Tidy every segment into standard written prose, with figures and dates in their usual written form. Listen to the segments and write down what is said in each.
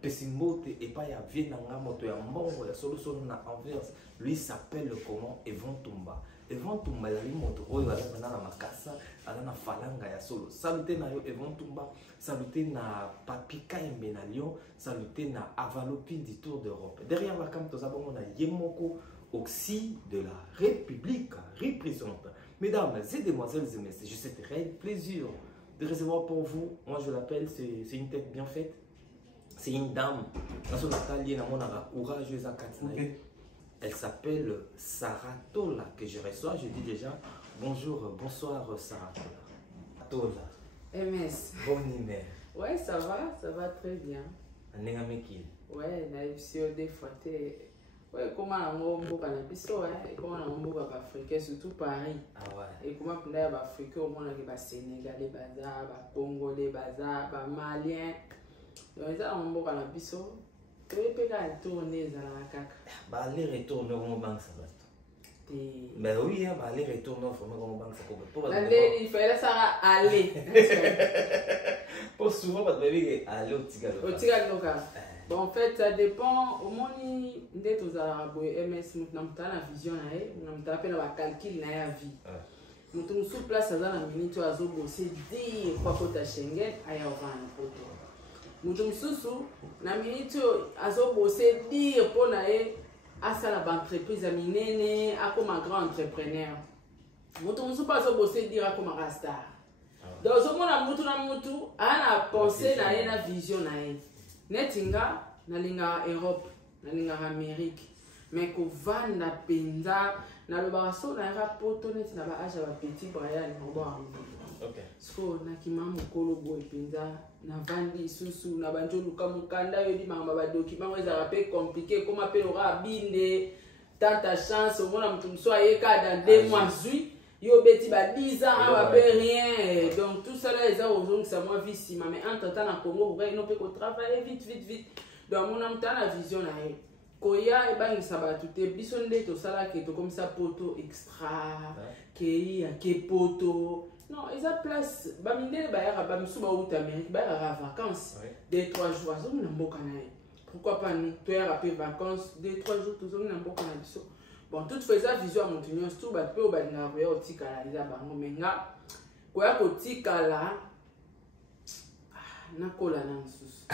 Pessimbote et pas ya Vienanga moto ya mbongo ya solution na Anvers. Lui s'appelle comment Evon Tumba. Evon Tumba ya moto oyo ala na makasa, ala na falanga ya solo. Salute na yo Evon Tumba, salute na Papi Kaembe na Lyon, salute na Avalopi du Tour d'Europe. Derrière la cam tozabongo na Yemoko Oxy de la République représente. Mesdames et demoiselles et messieurs, j'ai cette réel plaisir de recevoir pour vous. Moi je l'appelle, c'est une tête bien faite. C'est une dame. Elle s'appelle Sarah Tola que je reçois. Je dis déjà bonjour, bonsoir Sarah Tola. MS. Bonne humeur. Ouais, ça va très bien. Ouais, des fois, ouais, comment on mboka na biso, comment on mboka africain, surtout Paris. Ah ouais. Et comment on a africain, au moins les Sénégalais, bazar, Congolais, bazar, Maliens. Donc ça on mboka na biso. Tu peux pas tourner dans la caca. Bah les retours dans mon banque ça va. Mais oui, bah les retours dans mon banque ça peut. Il fallait ça aller. Pour souvent pas de bébé aller au Tigalo. Au Tigalo. Bon, en fait, ça dépend. Au moins, dès que vous avez MS, nous avons une vision, nous avons un calcul de la vie. Nous avons sous place, ça a une minute, nous avons bossé, dire quoi que tu as Schengen, aïe, on va en photo. Nous avons sous la minute, nous avons bossé, dire pour aller à ça l'entreprise, à minene, à comme un grand entrepreneur. Nous avons sous place, bossé, dire à comme un rastar. Donc, ce moment, nous avons pensé, nous avons une vision. Netinga nalinga Europe, nalinga Amérique, mais ko vanda penza na lo baso na rapoto net na ba aja ba petit Brian oba. OK. So na kimamo kolo boy penza na vandi susu na banjo luka mukanda yo di mama ba document weza rapé compliqué comme appel ora binde tanta chance au mona mtu mswa yeka dans 2 mois zui yo beti ba 10 ans ba rien donc tout ça là les a aujourd'hui ça moi vie si mais entre temps na Congo vous no peut travailler vite donc mon am ta la vision na ye koya e ba ngisa ba tout biso nde to sala ke to comme ça poto extra ke ya ke poto non ils a place ba minde ba ya ba msu ba out Amérique ba ya vacances 2-3 jours zo na mboka na ye pourquoi pas nous to ya rapé vacances 2-3 jours to zo na mboka na biso. Bon, toute façon, vision à mon tout bah peu au balinga au tikala les abango menga quoi au tikala na kola na sus.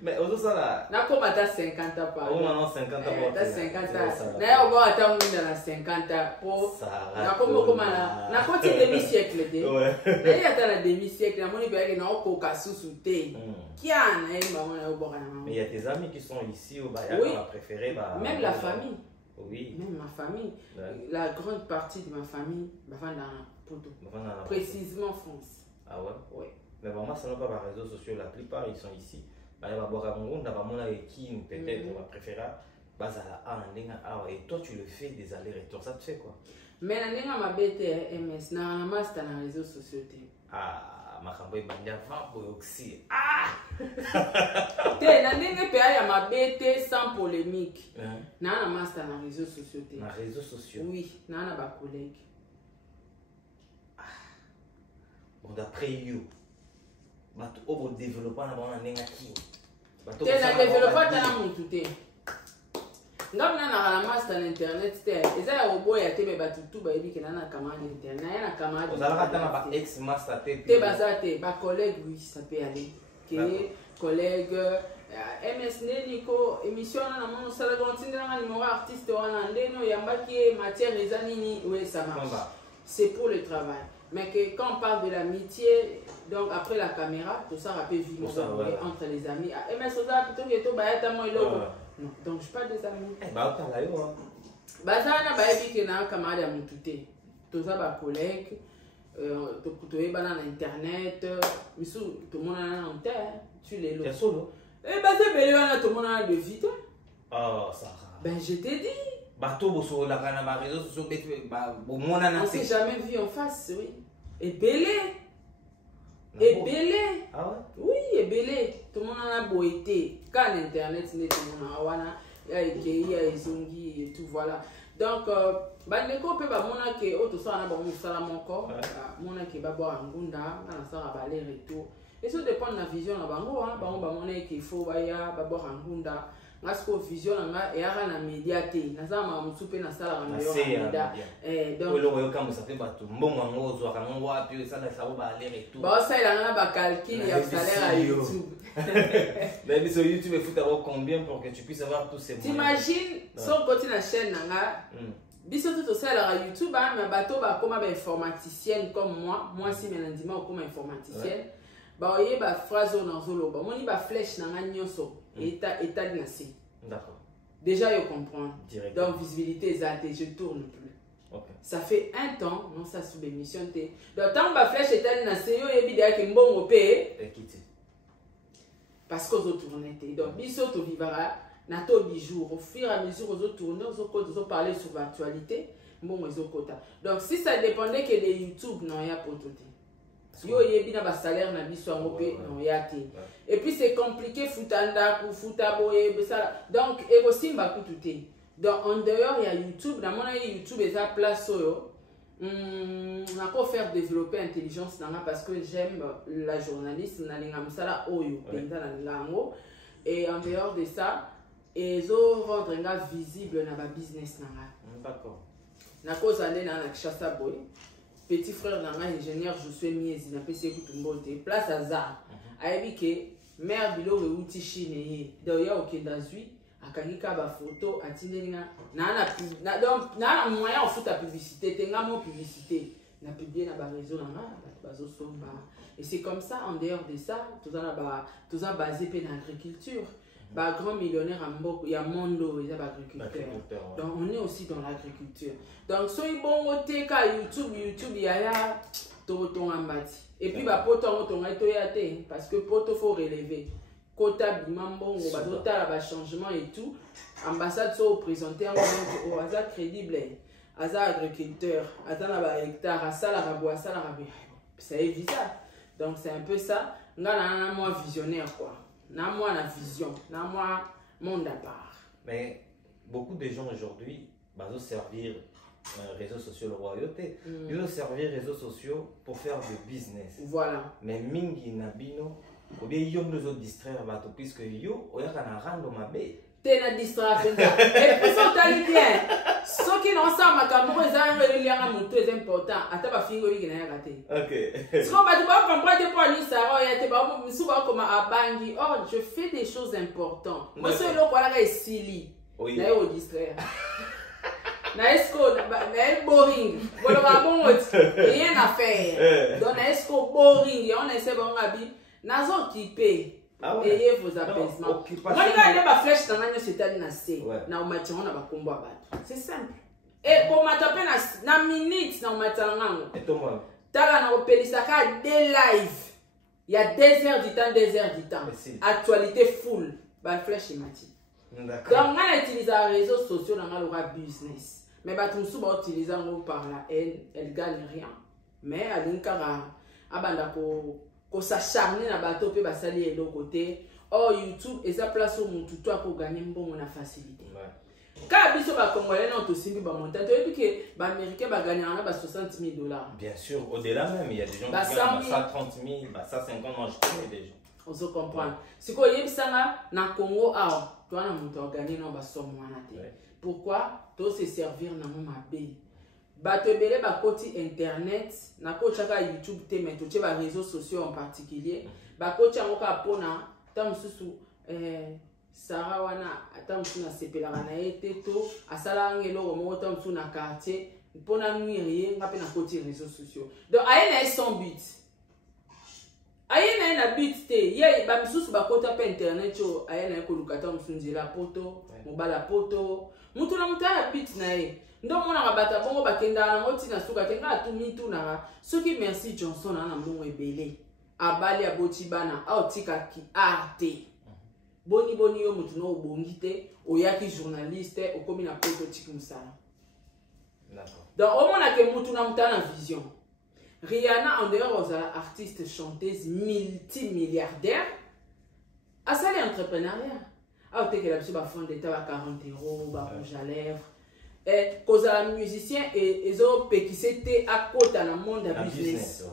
Mais au ça là. Na ko mata 50 par. Au moins 50 par. Ta 50. Na yo go ata mu na 50 po. Na ko mo na na ko ti demi siècle de. Ouais. Na ya ta la demi siècle na moni ba ke na ko ka susu te. Kia na e ba mona au bora na. Mais il y a tes amis qui sont ici au Bayard qui ont préféré bah même la famille. Oui. Même ma famille, la grande partie de ma famille va dans Poto. Précisément France. Ah ouais? Oui. Mais vraiment, ça n'a pas par réseaux sociaux, la plupart ils sont ici. Bah, il va boire à mon pas mon qui peut-être on va préférer. Bah, ça et toi tu le fais des allers-retours, ça te fait quoi? Mais la ligne ma bête MS, na master dans les réseaux sociaux. Ah. Ma campagne bandia aussi. Ah! T'es na ndenge pe ya mabete sans polémique. Na master na réseaux sociaux. Na réseaux sociaux. Oui, na ba collègue. Bon d'après you. Ba to obo développement na ba ndenge ki. T'es na développement na mutu te. Ngam na master na internet te. Eza ya obo ya te be batutu ba yebi ke na camarade internet. Na ya na camarade. Vous allez attendre ba ex master te. Te bazate ba collègue oui, ça peut aller. Que collègue MS Neliko émission na mon sala continue na numéro artiste wana ndeno yambaki matière les anini oui ça marche. C'est pour le travail. Mais que quand on parle de l'amitié, donc après la caméra, tout ça rappelle vivre entre les amis. MS Oza plutôt que to bayata moi logo. Non, donc je parle des amis. Bah ta la yo. Bah ça na ba yebi ke na camarade ya mutute. To ça ba collègue to ebana na internet, misu to mona na terre, tu les lots. Solo. Eh bah c'est belé wana to mona de vite. Oh ça. Ben je t'ai dit. Bateau bosso la kana ma réseau sociaux ba mona na. On s'est jamais vu en face, oui. Et belé. Et belé. Ah ouais? Oui, et belé. Tout le monde a boité. Quand l'internet n'est tout le monde a wana, il y a Ikei, il y a Izongi et tout voilà. Donc bandeko pe ba mona ke auto ça na ba musala moko. Mona ke ba boire ngunda, na ça ba aller retour. et ça dépend de la vision na bango hein bango bamona qu'il faut baya babora ngunda ngasko vision nga yara na média te nazama musupe na sala na yo média donc le comme ça fait bato mbongo ngo zo ka ngo wapi ça na ça ba aller et tout ba ça il a ba calcul ya salaire à YouTube mais sur YouTube il faut avoir combien pour que tu puisses avoir tous ces moyens. T'imagines son côté la chaîne nga biso tout ça à YouTube mais bato ba comme ba informaticienne comme moi si mélandiment comme informaticienne ba oye ba phrase on zolo ba moni ba flèche na nga nyonso état dinastie. D'accord. Déjà je comprends. Donc visibilité exacte, je tourne plus. Okay. Ça fait un temps non ça sous émission té. Donc tant ba flèche état dinastie yo yebi dia ke mbongo pe quitter. Parce que vous tournez donc biso to vivara na to bijour au fur et à mesure aux tourner aux parler sur l'actualité mbongo ezokota. Donc si ça dépendait que de YouTube non ya pototé. Yo yebi na ba salaire na biso ngo pe non yate et puis c'est compliqué futanda ku futaboye ça donc ego simba kututé donc en dehors il y a YouTube na mona YouTube eza place oyo on a quoi faire développer intelligence nanga parce que j'aime la journaliste na linga musala oyo penda na lango et en dehors de ça ezo rendre nga visible na ba business nanga d'accord na cause ande na kishasa boy petit frère dans ingénieur je suis miezi na pese kutumbote place hasard ayebi ke mère bilo reuti chine donc ya okenda zui akangika ba photo atindelinga na donc na moyen en foot à publicité tenga mon publicité na publier na ba réseau na bazo somba et c'est comme ça en dehors de ça tout ça basé pe na agriculture. Bah, grand millionnaire en Mboko, il y a Mondo, il y a l'agriculteur. Donc on est aussi dans l'agriculture. Donc so il bon côté ka YouTube il y a to ambati. Et puis bah poto on to yate parce que poto faut relever. Kota bimambo on va doter ba changement et tout. Ambassade so présenter au hasard crédible. Hasard agriculteur, attends ba hectare, asala ba bois, asala ba. C'est évident. Donc c'est un peu ça. Ngana moi visionnaire quoi. Na moi la vision, na moi monde à part. Mais beaucoup de gens aujourd'hui vont servir réseaux sociaux, la royauté. Ils vont servir réseaux sociaux pour faire du business. Voilà. Mais mingi nabino, ou bien ils ont besoin de distraire bateau puisque yo, on y a un rando mabe. T'es na distraire. Et puis ça t'allait bien. Ceux qui n'ont ça ma caméra ils ont le lien à mon très important. Attends pas fingo qui n'a raté. OK. Ce qu'on va devoir comprendre pour lui ça, il y a des babou souvent comme à bangi. Oh, je fais des choses importantes. Moi c'est le quoi là est silly. Oui. Là au distraire. Na esco na boring. Voilà bon rien à faire. Donc na esco boring, on essaie bon abi. Nazo occupé. Ah ouais. Ayez vos apaisements. Moi, il y a des flèches dans l'année, c'est na C. Na umati on a ba combo abattu. C'est simple. Et pour m'ataper na minutes na umati ngango. Et toi Tala na opelisaka des live. Il y a 2 heures du temps, 2 heures du temps. Actualité full. Ba flèche imati. D'accord. Donc on utilise les réseaux sociaux dans le business. Mais ba tout sou ba utiliser par la haine, elle gagne rien. Mais alinkara abanda ko s'acharner na bateau pe basali et l'autre côté. Oh YouTube et ça place au monde tout pour gagner bon on a facilité. Quand biso ba congolais non to simbi ba montant et puis que ba américain ba gagner en ba $60,000. Bien sûr, au-delà même il y a des gens qui gagnent ça 30,000, ça 50 moi je connais des gens. On se comprend. Si ko yebisanga na Congo ah toi na montant gagner non ba somme wana te. Pourquoi? To se servir na mo mabe. Bato ebele ba koti internet na kochaka YouTube te mais to ba réseaux sociaux en particulier ba kocha ngoka pona tam susu Sarah wana ata musu na sepela na ete to asala ngelo mo tam susu na quartier pona nuire ngape na koti réseaux sociaux donc ayena son but ayena na but te ye ba musu ba kota pa internet yo ayena ko lukata musu nzela poto mobala poto mutu na mutala but na ye ndo mona bata bongo bakenda na ngoti na suka kenga atumi tu na soki merci Johnson na mbongo ebele abali aboti bana autika ki arte boni yo mutu no bongite oyaki journaliste okomi na politique musala. D'accord. Donc au mona ke mutu na mutana vision. Rihanna en dehors aux artiste chanteuse multimilliardaire asali entrepreneuriat. Ah te que la ba fond d'état ba 40 €, ba rouge à lèvres. Et cause la musicien et zo pekisete à côté dans le monde de business.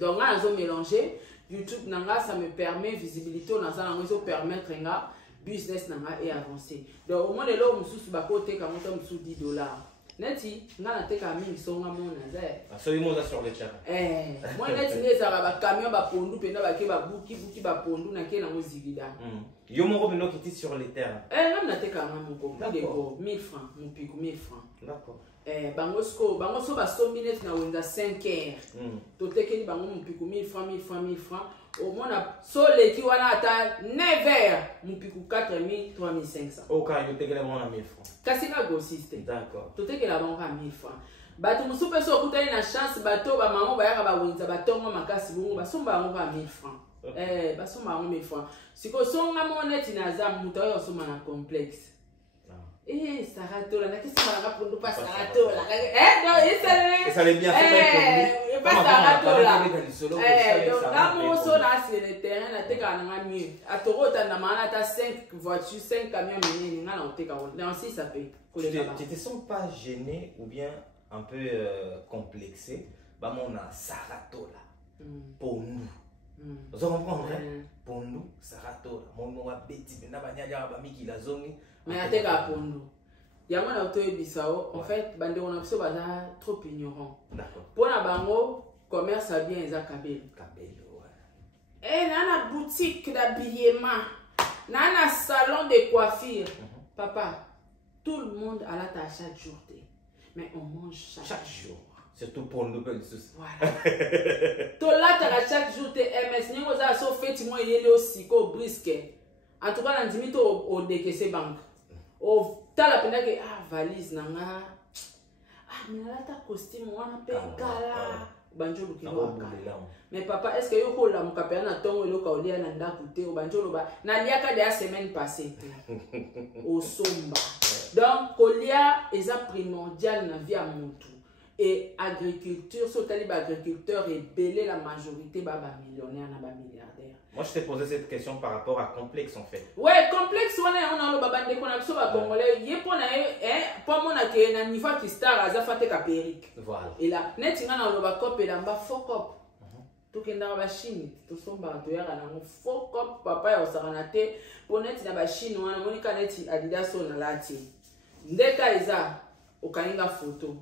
Donc on a mélanger YouTube nanga ça me permet visibilité on a ça nango permettre nga business nanga et avancer donc au moins les lots mususu bakote ka monta mususu $10 neti nga na teka mingi songa mona zae absolument là sur le terrain moi neti neza ba camion ba pondu penda ba ke ba buki ba pondu na ke na mozigida yo moko bino qui sur les terrains nga na teka nga moko ndeko 1000 francs mon pico 1000 francs d'accord bango so basombi neti na wenza 5 heures totekeli bango mon pico 1000 francs 1000 francs au moins so leki wana ata 9 heures mon pico 4000 3500 aucun yo tekela bango na 1000 francs kasi nga grossiste d'accord totekela bango ka 1000 francs bato mosusu mpe so okutani na chance bato bamamo bayaka bawenza batongo makasi bongo basomba bango ka 1000 francs basomba bango 1000 francs sikoyo songa mo neti naza moto oyo osomba na complexe Saratola, na kisi malanga pundu pas Saratola. Non, ça allait bien faire pas Saratola. Donc là mon so là sur le terrain na teka na mieux. A Toronto na mana ta 5 voitures, 5 camions menés na na teka. Dans si ça fait. Tu te sens pas gêné ou bien un peu complexé ba mon na Saratola. Pour nous. Vous comprenez? Pour nous Saratola. Mon wa beti na banyanya ba miki la zone. Mais à teka pondo. Yango na auto ebisao en fait bande on a biso baza trop ignorant. D'accord. Pour na bango commerce a bien eza kabelo. Kabelo ouais. Na boutique d'habillement, na salon de coiffure. Papa, tout le monde a la tâche chaque jour. Mais on mange chaque jour. Surtout pour nous petits soucis. Voilà. Tout là t'as chaque jour tes MS ni oza so fait moi yele aussi ko brisque. En tout cas, on dit que au décaissé banque. Au tala penda que valise nanga. Mais là ta costume wana pe kala. Banjo lukilo kala. Mais papa, est-ce que yo ko la mukapena na tongo lo ka olia na ndaku te o banjo lo ba na liaka de la semaine passée au somba. Donc kolia eza primordial na vie à mutu. Et agriculture, so tali ba agriculteur et belé la majorité ba millionnaire na ba milliardaire. Moi, je t'ai posé cette question par rapport à complexe en fait. Ouais, complexe, on a le babande qu'on a besoin de congolais. Il pour mon accueil, na niveau qui star, aza fate ka perique. Voilà. Et là, net inga na le bakop et lamba fokop. To kenda ba Chine, to somba to yara na fokop papa ya osaranate pour net na ba Chine wana monika net Adidas on lati. Ndeka eza okaninga photo.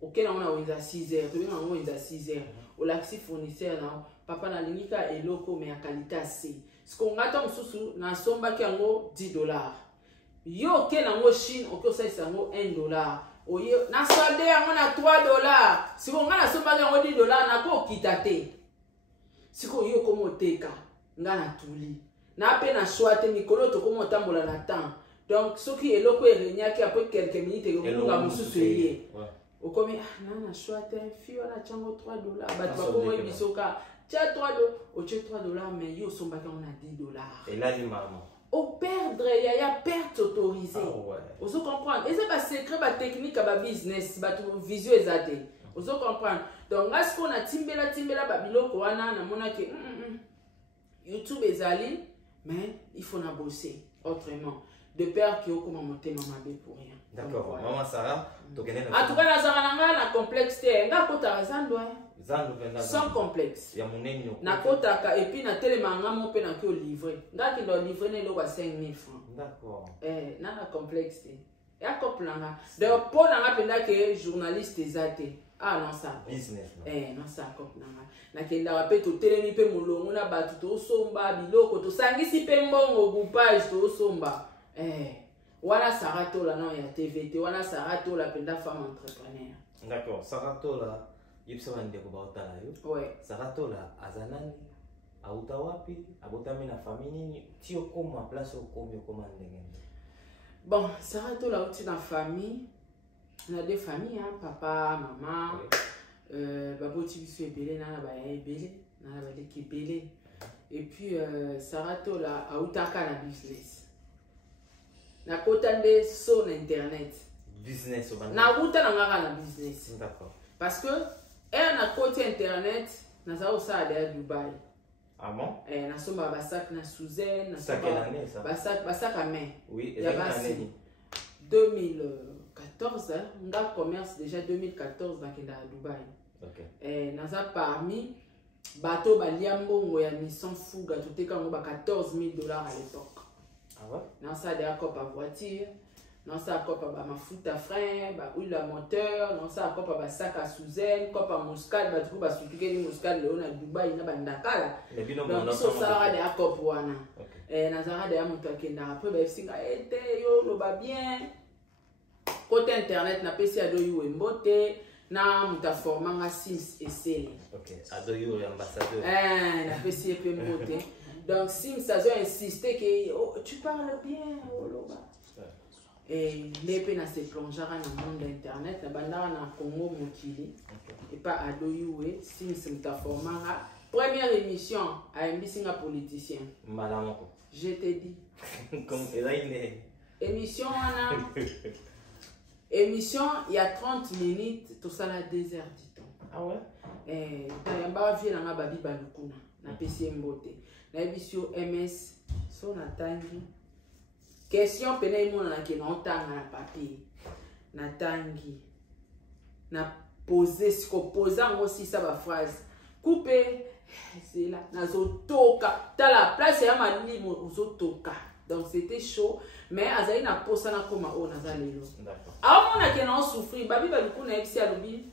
Okena on a wenza 6 heures, to binga on wenza 6 heures. O laxi fournisseur na papa na lingika eloko mais à qualité assez. Ce qu'on attend sous na somba ki yango $10. Yo ke na ngo Chine o ko saisa ngo $1. Oyo na solde yango na $3. Si ko ngana somba ki yango $10 na ko kitate. Si ko yo ko moteka ngana tuli. Na pe na choite mikolo to ko motambola na temps. Donc soki eloko erenyaki après quelques minutes ko nga mususu yé. Okomi na choite fio na chango $3. Ba ko mo bisoka $3, au $3, mais yo somba on a $10. Et là, les mamans. Au perdre, il y a perte autorisée. Ah ouais. Vous comprenez? Et c'est pas secret, pas technique, pas business, pas visuel exaté. Vous comprenez? Donc, là, ce qu'on a timbela, babilo, koana, na mona ke, YouTube est allé, mais il faut na bosser autrement. De peur qu'il y ait comment monter maman B pour rien. D'accord. Maman Sarah, tu connais en tout cas, la Sarah na complexité, nga kota zando. Sans complexe. Na kotaka et puis na télémanga mon pe na ki livrer. Nga ki do livrer ne lo ba 5000 francs. D'accord. Na complexe. Et à koplanga. Donc pour na penda ke journaliste ezate. Ah non ça. Business. Non ça koplanga. Na kenda wa pe to telemi pe molongo na batu to somba biloko to sangisi pe mbongo groupage to somba. Wana Saratola non ya TVT, wana Saratola penda femme entrepreneur. D'accord. Saratola yipsa ndeko ba otala yo. Ouais. Saratola azanani auta wapi abotami na famille nini ti okoma place okomi okoma ndenge. Bon, Saratola uti na famille. On a deux familles hein, papa, maman. Baboti biso ebele na ba ebele, na ba leki ebele. Et puis Saratola autaka na business. Na kotande sur internet. Business au na uta na ngaka na business. D'accord. Parce que na côté internet na za osa à Dubaï. Ah bon? Na somba basak na Suzanne, na ça quelle année ça? Basak à main. Oui, et quelle année? 2014 nga commerce déjà 2014 na kenda à Dubaï. OK. Na za parmi bateau balia mbongo ya Nissan Fuga toteka ngo ba 14 000 $ à l'époque. Ah ouais? Non ça des accords par voiture, non ça accords par mafuta frein, ba huile à moteur, non ça accords par sac à Suzanne, accords par muscade, ba tout ba sutuke ni muscade le na Dubaï na bandakala. Mais bino donc so ça des accords pour wana. Nazara de amoto akenda après ba singa ete yo lo ba bien. Côté internet na pesi ado yo mbote na muta formanga Sims essai. OK, ado yo ambassadeur. Na pesi pe mbote. Donc Sims ça a insisté que oh, tu parles bien oh loba. Et les peines se plongera dans le monde internet na bandara na Congo mokili. Et pas ado yo Sims muta formanga première émission à Mbisinga politicien. Malamoko. Je t'ai dit. Comme elle a une émission émission il y a 30 minutes tout ça la 2 heures du temps. Ah ouais? Tayamba vie na babi balukuna na PC mbote. Na émission MS so na tangi. Question pena imo na ke na tanga na papier. Na tangi. Na poser ce qu'on posa aussi ça ba phrase. Couper c'est là nazotoka ta la place ya malili ozotoka donc c'était chaud mais azali na posa na koma o nazalelo d'accord amona ke na souffrir babi balikuna eksi alobi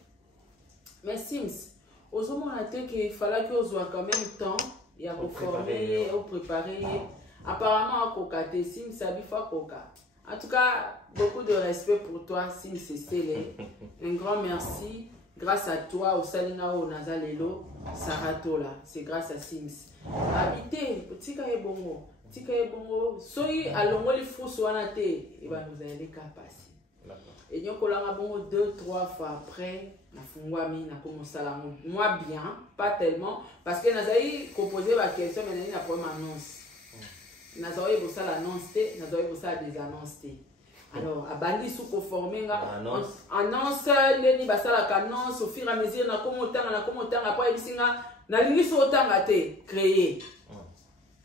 mais Sims ozomona te que fallait que ozwa quand même temps ya ko former ou préparer apparemment akoka te Sims abifa koka en tout cas beaucoup de respect pour toi Sims c'est un grand merci. Grâce à toi, au Salina au Nazalelo, Saratola, c'est grâce à Sims. Habitez, tika e bongo, soyi alongo li fous wanate, et ben vous allez capaciter. Et nous collons bongo 2-3 fois après, na fungwami na commencé la moi bien, pas tellement, parce que Nazali composé la question, mais na première annonce. Nazali pour ça l'annonce, Nazali pour ça des annonces. Alors, à bandi sous conformé, annonce, les basala annonce au fur et à mesure, na comment temps, après il singa, na lingi autant créer.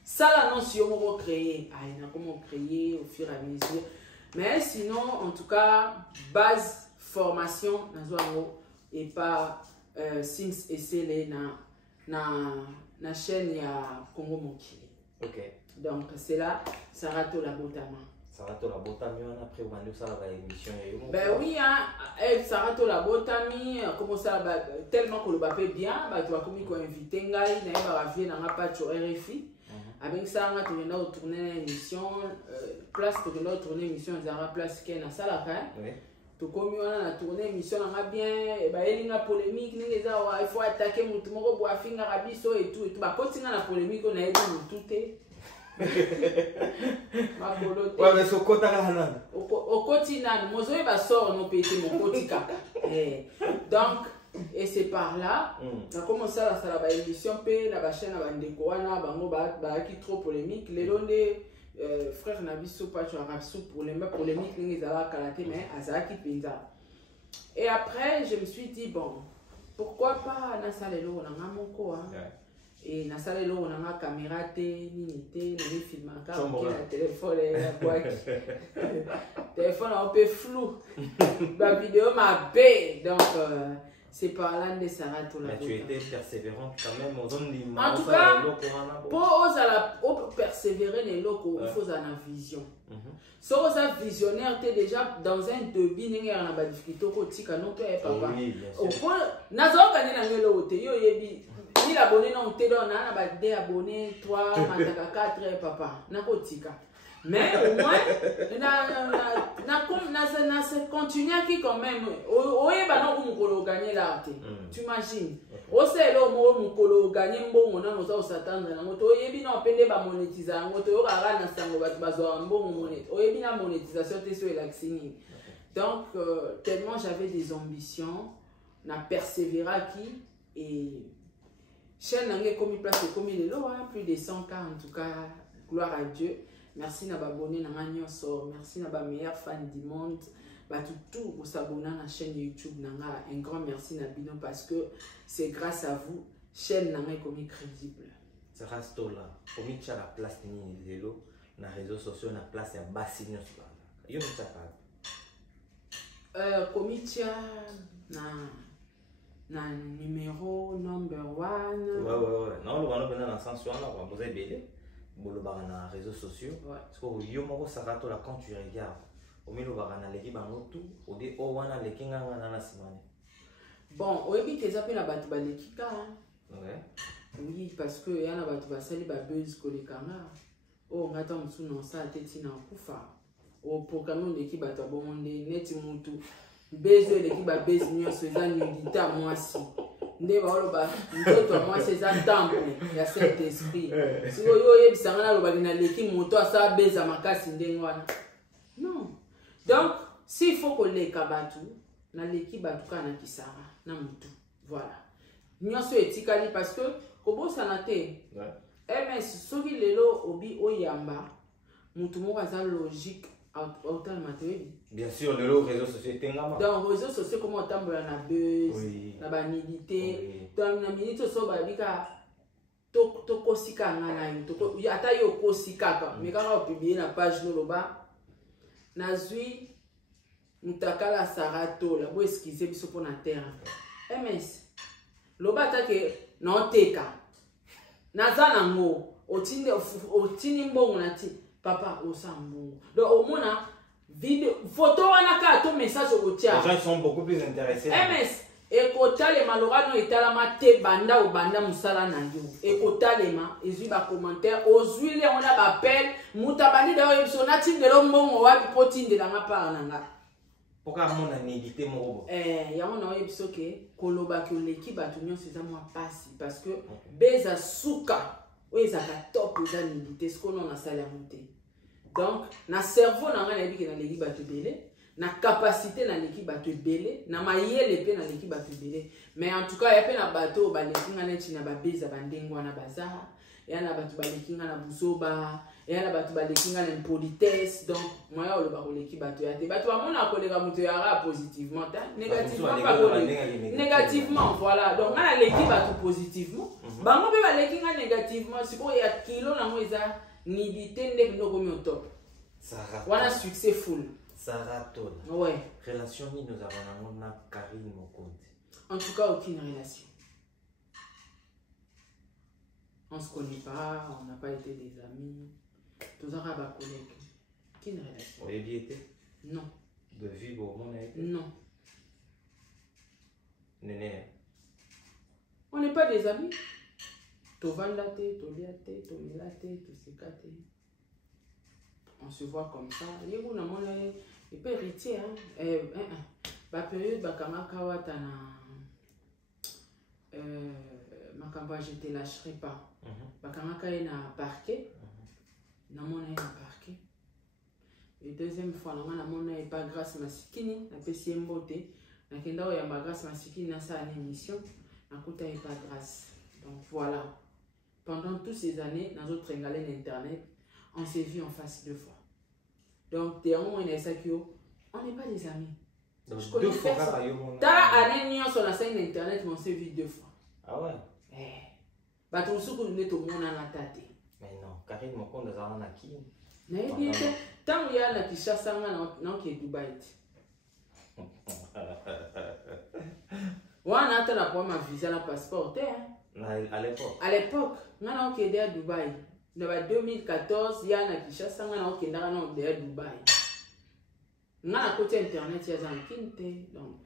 Ça l'annonce yo mo créer, na comment créer au fur et à mesure. Mais sinon, en tout cas, base formation na zoango et pas Sims essai na chaîne ya Congo Mokili. OK. Donc c'est là Sarato la Botama. Sarato la Botami, on a prévu ça la émission. Ben oui, hein, Sarato la Botami, comment ça, tellement que le bapé bien, tu vas comme invité Ngai, n'a pas ravi dans la page RFI. Avec ça, on a tourné l'émission, place pour tourner l'émission, Zara place qui est dans ça là, tout comme on a tourné l'émission, on a bien, il y a une polémique, il faut attaquer mon tour, pour faire un rabisso et tout, bah quand il y a la polémique, on a dit tout est. Ouais, mais c'est au côté là. Au quotidien, moi je vais sortir mon pété mon quotidien. Donc, et c'est par là, on a commencé à faire la émission, la chaîne a bandé qui trop polémique. Les données, frère Nabiso, pas tu as pour les mêmes polémiques, ils avaient calaté, mais Azaki Pinza. Et après, je me suis dit, bon, pourquoi pas Nasalelo, on a mon quoi. Et na salle là on a ma caméra ni film la téléphone la boîte téléphone un peu flou la vidéo m'a bé donc c'est par là de Sarato la. Mais tu étais persévérante quand même aux zones de en tout cas pour persévérer les locaux il faut avoir vision si vous êtes visionnaire tu es déjà dans un débit n'engagé na ba difficulté ko tika non pe papa au point nazo gagner na ngelo te yo yebi. Il abonné non te donne na ba 2 abonnés 3 mataka 4 papa na kotika mais au moins na se continuer qui quand même oye ba no kumukolo gagner là tu imagines o c'est lo mo mukolo gagner mbongo na moza o s'attendre na moto oyebi na pende ba monétiser ngoto yo kaka na sango ba bazo mbongo monétiser oyebi na monétisation te so elaxini donc tellement j'avais des ambitions na persévérer qui et chaîne n'a commis place comme il est là, plus de 100 cas en tout cas, gloire à Dieu. Merci na abonné na nganyonso, merci na ba meilleur fan du monde, ba tout pour s'abonner à la chaîne YouTube nanga. Un grand merci na bino parce que c'est grâce à vous chaîne nanga commis crédible. Ça reste là. Commis tu as la place ni lelo na réseaux sociaux na place ya bassinyo là. Yo ne sais pas. Commis tu na na numéro number 1. Ouais. Non, le bano bena dans sens wana kwa poser belé. Bolo ba na réseaux sociaux. Parce que yo moko sakato la quand tu regardes. Au milieu ba na leki bango tout, au dé o wana leki nganga na simane. Bon, oyebi te zape na bato baleki ka. Ouais. Oui, parce que y a na bato basali ba buzz kolekanga. Oh, ngata mutu non sa teti na kufa. O programme leki bato abonde neti mutu. Bezo leki ba buzz nyonso eza ningita mwasi. Nde baoloba nzoto mwasi eza temple ya Saint-Esprit. Si yo yebisanga na loba na leki moto asa beza makasi ndenge wana. Non. Donc, s'il faut qu'on les kabatu, na leki batu kana kisara na mutu. Voilà. Nyonso etikali parce que kobo sanate. MS soki lelo obi oyamba mutu moko aza logique autant matériel. Bien sûr, le réseau social tengama. Dans réseaux sociaux comment otambola na buzz, na banidité, dans na minute so ba bika to kosika ngana yo to ata yo kosika ka mais quand on publier na page no loba nazui mutakala sarato la bo esquiser biso pour na terre. MS loba ta ke na oteka nazana ngo otini mbongo na ti papa osambongo donc au mona vidéo photo wana ka to message au tia les gens sont beaucoup plus intéressés. MS ekotalema lorano etalama te banda ou banda musala na yo ekotalema ezwi ba commentaire ozwi le on a ba appel mutabani da yo so nati ndelo mbongo wapi potinde la ngapa nanga pourquoi mon anidité mo yango na yo biso ke koloba ke leki batu nyonso eza mwa pasi parce que beza suka oza ka top eza nidité ce qu'on a sala monter donc na cerveau na nga na yebi ke na leki batu belé na capacité na leki batu belé na mayele pe na leki batu belé mais en tout cas ya pe na bato ba leki nga neti na ba beza bandengwa na bazar ya na batu ba leki nga na buzoba ya na batu ba leki nga na impolitesse donc moi ya oloba ko leki batu ya te batu ba mona koleka muto ya ra positivement ta négativement pas négativement voilà donc nga na leki batu positivement bango pe ba leki nga négativement siko ya kilo na mo eza nidité ndeko ndoko mi au top Sarah wana succès full Sarah Tona. Ouais. Relation ni nous avons na Karine Mokonzi. En tout cas, aucune relation. On se connaît pas, on n'a pas été des amis. Tous en rabat collègues. Aucune relation. Vous avez bien été? Non. De vivre au monde avec? Non. Néné. On n'est pas des amis. Tovandate, Toliate, Tomilate, Tosekate. On se voit comme ça. Et vous, on a et puis héritier, la période, Bakamaka Watana, Makamba, je te lâcherai pas. Bakamaka est na parquet, Namona est na parquet. Et deuxième fois, Namona est pas grâce masikini, la PCM beauté, na kenda ya ba grâce masikini na sa émission, na kota est pas grâce. Donc voilà. Pendant toutes ces années, dans notre régalé d'internet, on s'est vu en face 2 fois. Donc, t'es on n'est pas des amis. Donc, je connais 2 fois. T'as année sur la scène d'internet, on s'est vu 2 fois. Ah ouais? Bah, tout ce que nous tout le monde a la tête. Mais non, Karine Mokonzi a un acquis. Mais bien, tant qu'il y a la Kinshasa, non, qui est Dubaï. On a atteint la première visa, la passeport. À l'époque? À l'époque, on a été à Dubaï. En 2014, il y a un Kinshasa, il y a un Dubaï. On a côté internet, il y a un Kinte. Donc,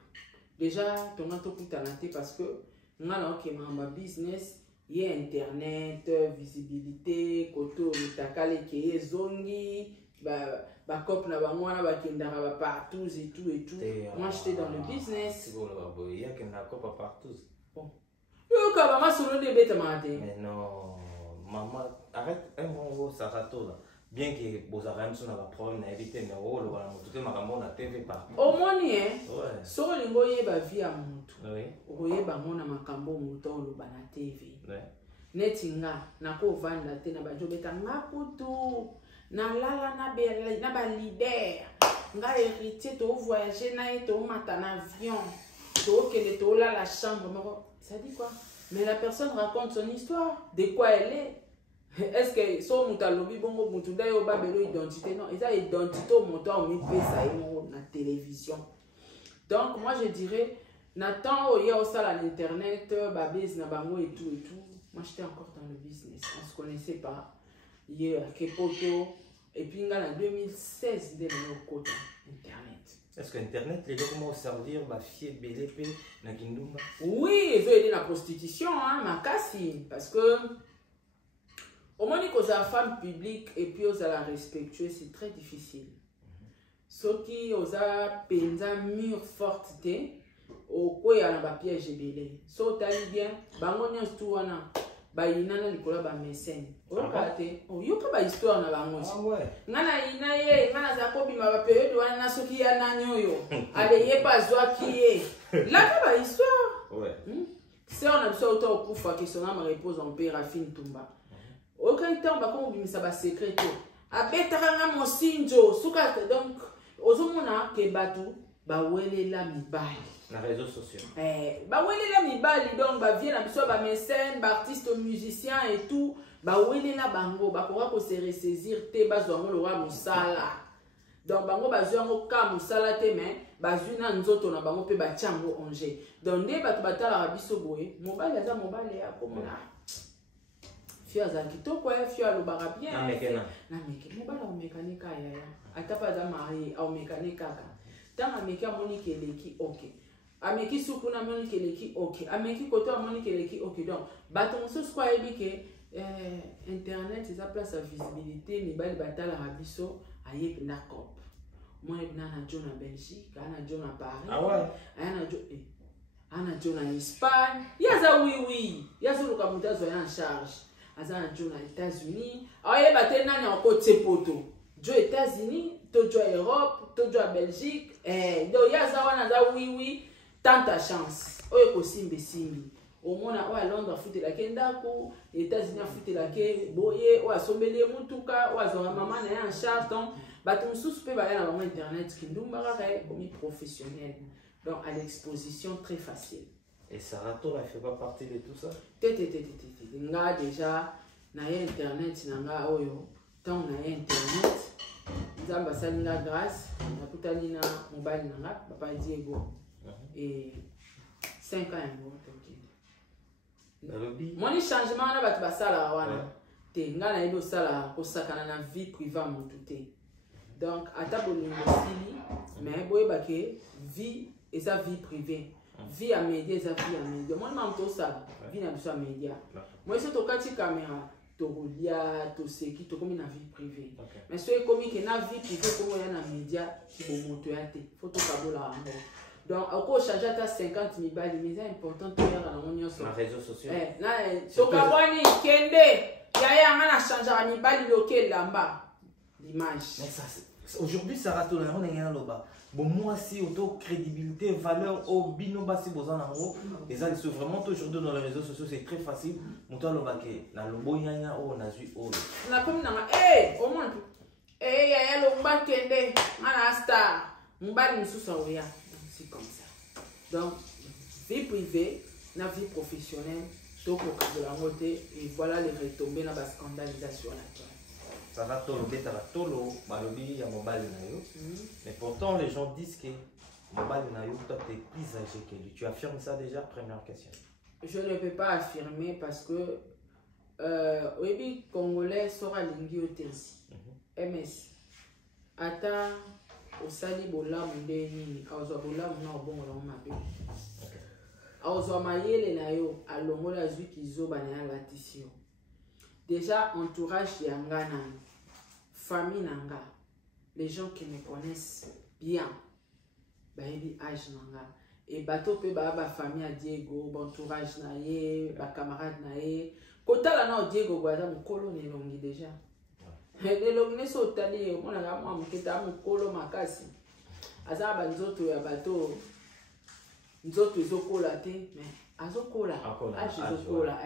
déjà, on a tout talent parce que on a un business, il y a internet, visibilité, koto, mitakale, qui zongi, cop na bangwana, bakendara partout et tout et tout. Moi, j'étais dans le business. Il y a qu'un cop partout. Bon. Mais non. Maman, arrête un bon Sarato là. Bien que vous avez un problème, éviter mais oh le voilà, tout est marrant na TV pas. Au moins ouais. So le ngoye ba vie à mutu. Oui. Oye ba mona makambo mutu lo ba na TV. Ouais. Netinga na ko vanda te na ba jobeta ngaputu. Na lala na ba leader. Nga héritier to voyager na et to mata na avion. To kele to la chambre. Ça dit quoi? Mais la personne raconte son histoire, de quoi elle est. Est-ce que son mutalobi bongo mutuda yo babelo identité? Non, et ça identité au montant on met ça dans la télévision. Donc moi je dirais Nathan, il y a aussi à l'internet, babes, nabango et tout. Moi, j'étais encore dans le business. On ne se connaissait pas. Il y a Kepoto. Et puis, en 2016, il y a eu côté internet. Est-ce que internet, les gens commencent à servir ma fille BLP, na Kindumba? Oui, ils ont aidé la prostitution, hein, ma cassi. Parce que, au moment où vous êtes femme publique et puis vous la respectueuse, c'est très difficile. Ceux qui ont penza mur forte, au quoi il y a un piège belé. So tali bien, bango nyos tuwana, ba inana likola ba mécène. Oyoka te, oyoka ba histoire na bango. Ah ouais. Ngana ina ye, ngana za ko bima ba période wana na soki ya nanyo yo. Ale ye pa zwa ki ye. La ba histoire. Ouais. C'est on a besoin autant pour fois que son âme repose en paix Rafine Tumba. Aucun temps ba ko bimisa ba secret. Abetaka nga mosinjo, suka donc ozomona ke batu ba welela mibali. Les réseaux sociaux. Bah oui les mibali donc bah viennent à ba mécène, ba artiste, musicien et tout. Bah oui la bango, bah pourra ko se ressaisir te ba zo ngo lora musala. Donc bango ba zo ngo ka musala te mais ba zuna nzoto na bango pe ba chango onge. Donc nde ba batala rabiso boye, mobali aza mobali ya komona. Fia za kitoko fia lo bara bien. Na mekena. Na meke mobali o mekanika ya. Atapa za mari au mekanika ka. Tanga meka moni keleki OK. Ameki supuna moni keleki OK. Ameki koto moni keleki OK. Donc bato moso kwa ebike internet c'est sa place à visibilité ni bali batala rabiso aye na cop. Moi na John en Belgique, na John en Paris. Ah ouais. Ana John en Espagne. Yaza oui. Yaza lo kamutazo ya en charge. Aza John aux États-Unis. Aye batena na côté poto. Jo États-Unis, to jo Europe, to jo Belgique. Do yaza wana za oui. Tanta chance. Oye ko simbi. Au mona wa Londres fute la kendako, États-Unis fute la ke boye, wa sombele mutuka, wa zo maman na en charge donc batum sous pe ba na internet kindumba comme professionnel. Donc à l'exposition très facile. Et Sarato ne fait pas partie de tout ça? Nga déjà na internet nanga oyo, tant na internet nzamba salinga grâce, na kutani na mobile nanga papa Diego. Et 5 ans mon changement na batu basala wana te nga na yebo sala ko sakana na vie privée mon touté donc ata bolingo fili mais boye baké vie et sa vie privée vie à média et sa vie à média moi mam to ça vie na biso média moi c'est to kati caméra to rolia to seki to comme na vie privée mais so ekomi ke na vie privée ko ya na média ki bo moto ya te photo kabola ngo. Donc, à quoi changer à 50 000 balles, mais c'est important de faire dans mon union. Les réseaux sociaux. So kabwani kende, yaya ngana changer à 1000 balles local là-bas. L'image. Mais ça, aujourd'hui, ça rate là, on est là-bas. Bon, moi, si auto crédibilité, valeur, au binoba, si besoin en haut, et ça, c'est vraiment aujourd'hui dans les réseaux sociaux, c'est très facile. Montant le baquet, dans le boy, on a vu, oh. On a comme dans au moins, yaya l'omba kende, ngana star, mbali msusa oya. C'est comme ça. Donc, vie privée, la vie professionnelle, tout au cas de la montée, et voilà les retombées dans la scandalisation. Ça va tout le bêta, tout le malobi, à mobile nayo. Mais pourtant, les gens disent que mobile nayo, toi, tu es plus âgé que lui. Tu affirmes ça déjà? Première question. Je ne peux pas affirmer parce que oui, Congolais sera lingi au tensi. MS. Ata. Osali bola mundeni awzo bola muna obongo la mabe awzo mayele na yo alongola zwi kizoba na latisio déjà entourage ya ngana famille nanga les gens qui me connaissent bien baebi âge nanga et bato pe ba famille a Diego entourage na ye ba camarade na ye kotala na Diego gwaza mukolo ne longi déjà. Les longues sont allées, on a vraiment un colo makasi. Azaba nzoto ya bato, nzoto izokolaté, mais azokola, azokola,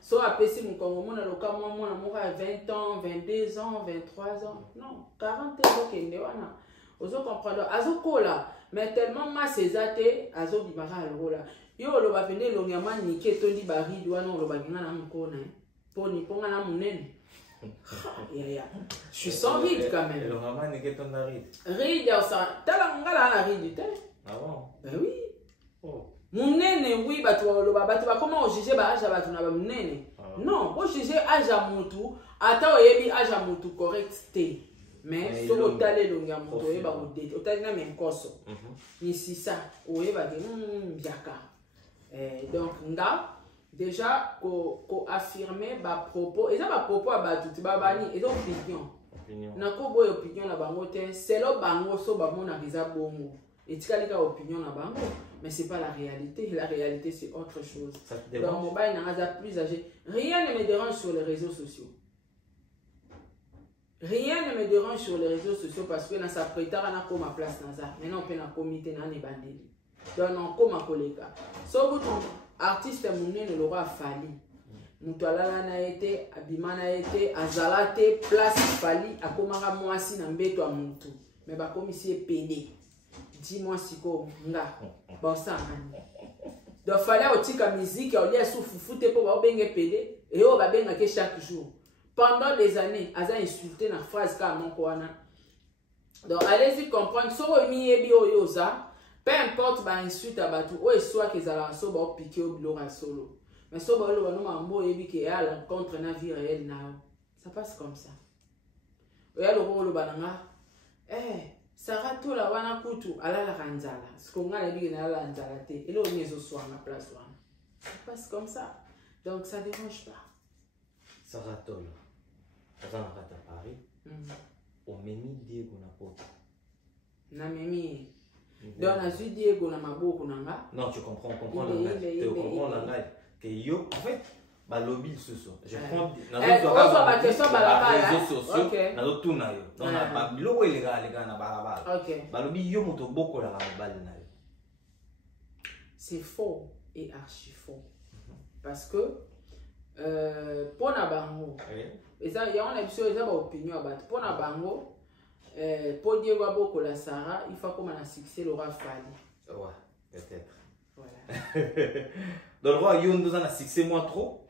So apesi mon Congo, mon aloka moi à 20 ans, 22 ans, 23 ans, non, 40 ans kende wana. Ozo comprendre, azokola, mais tellement ma sezate, azo bimara alola. Yo lo ba pende longue ya mani ke tondi bari douana lo ba ngana na mkona, poni ponga na munene. Je suis sans ride quand même. Le maman n'est que ton ride. Ride, ça. T'as la mangala à la ride, tu sais. Ah bon? Ben oui. Munene, oui, comment juger âge à batu na ba munene? Non, on juger âge à mutu, ata oyebi âge à mutu correct té. Mais so otale longa mutu oyeba odete, otale na menkoso. Ni si ça, oyeba de biaka. Donc nga déjà ko affirmer ba propos, et ça ba propos à batu ba bani et opinion. Na ko boy opinion na bango te, c'est lo bango so ba mona riza bongo. Et tu as opinion na bango, mais c'est pas la réalité. La réalité c'est autre chose. Donc mobile n'a plus âgé. Rien ne me dérange sur les réseaux sociaux. Rien ne me dérange sur les réseaux sociaux parce que dans sa prétara na comme ma place naza. Maintenant on peut na comité na ne bandeli. Donc on comme ma collègue. So vous artiste mouné ne l'aura fallu. Mutualala na été, abima na été, azalate place fali akomara mwasi na mbeto a mutu. Mais ba commissie pédé. Dis-moi si quoi nga bon ça donc fallait aussi que musique au lieu sous foufouté pour ba benga pédé et on va benga que chaque jour pendant des années aza insulté na phrase comme mon koana donc allez-y comprendre so mi ebi oyoza peu importe ba insulte abatu o soit que za so ba piquer au blora solo mais so ba lo no mambo ebi que à l'encontre na vie réelle na ça passe comme ça oya lo ko lo bananga Sarah tout la wana kutu ala la ranzala. Ce qu'on a dit na la ranzala te. Et là on est au soir na place wana. Ça passe comme ça. Donc ça dérange pas. Sarah Tol. Ça na rata Paris. O memi Diego na poto. Na memi. Donc na su Diego na maboko nanga. Non, tu comprends la tu comprends la que yo en fait ba lobby ce soir. Je prends na les réseaux sociaux na do tuna yo. Donc na ba biloko ilégal na balabala. OK. Ba lobby yo moto boko la balabala na yo. C'est faux et archi faux. Parce que pour na bango. Et ça y a on a besoin de opinion about pour na bango pour Diego boko la Sarah, il faut comme un succès l'aura fallu. Ouais, peut-être. Voilà. Dans le roi yo nous en a succès moi trop.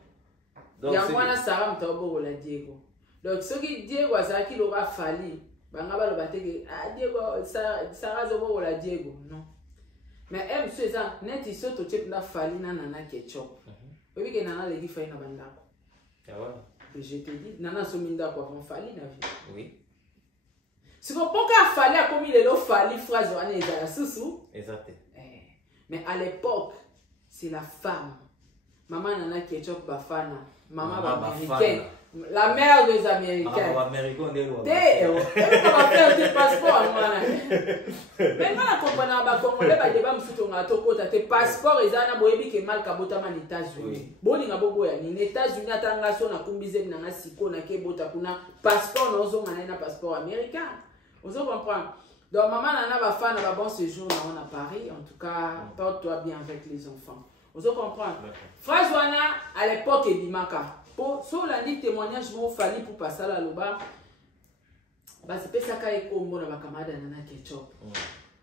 Donc c'est moi la Sarah mtabo la Diego. Donc ce qui Diego ça qui l'aura fallu. Banga ba lo bateke Diego Sarah zobo la Diego non. Mais elle monsieur ça net ici to check na fallu na nana ketchup. Oui que nana le dit fa na bandako. Ah ouais. Je te dis nana so minda ko avant fallu na vie. Oui. Si vous pouvez fallu a comme il est là fallu phrase wana ezala susu. Exact. Mais à l'époque c'est la femme. Maman nana ketchup bafana. Maman américaine. La mère des Américains. Maman américaine de l'eau. On va faire des passeports. Mais quand on comprend ba Congolais ba débat musuto ngato kota te passeport ezana boyebi ke mal kabota man États-Unis. Boni ngabo ya ni États-Unis atanga so na kumbize na ngasiko na ke bota kuna passeport nozo ngana na passeport américain. Vous comprenez? Donc maman nana bafana ba bon séjour na on à Paris. En tout cas, porte-toi bien avec les enfants. Vous comprenez? Phrase wana à l'époque ebimaka. Pour so la dit témoignage mo fali pour passer la loba. Bah c'est pas ça ka ekombo na bakamada nana ketchup.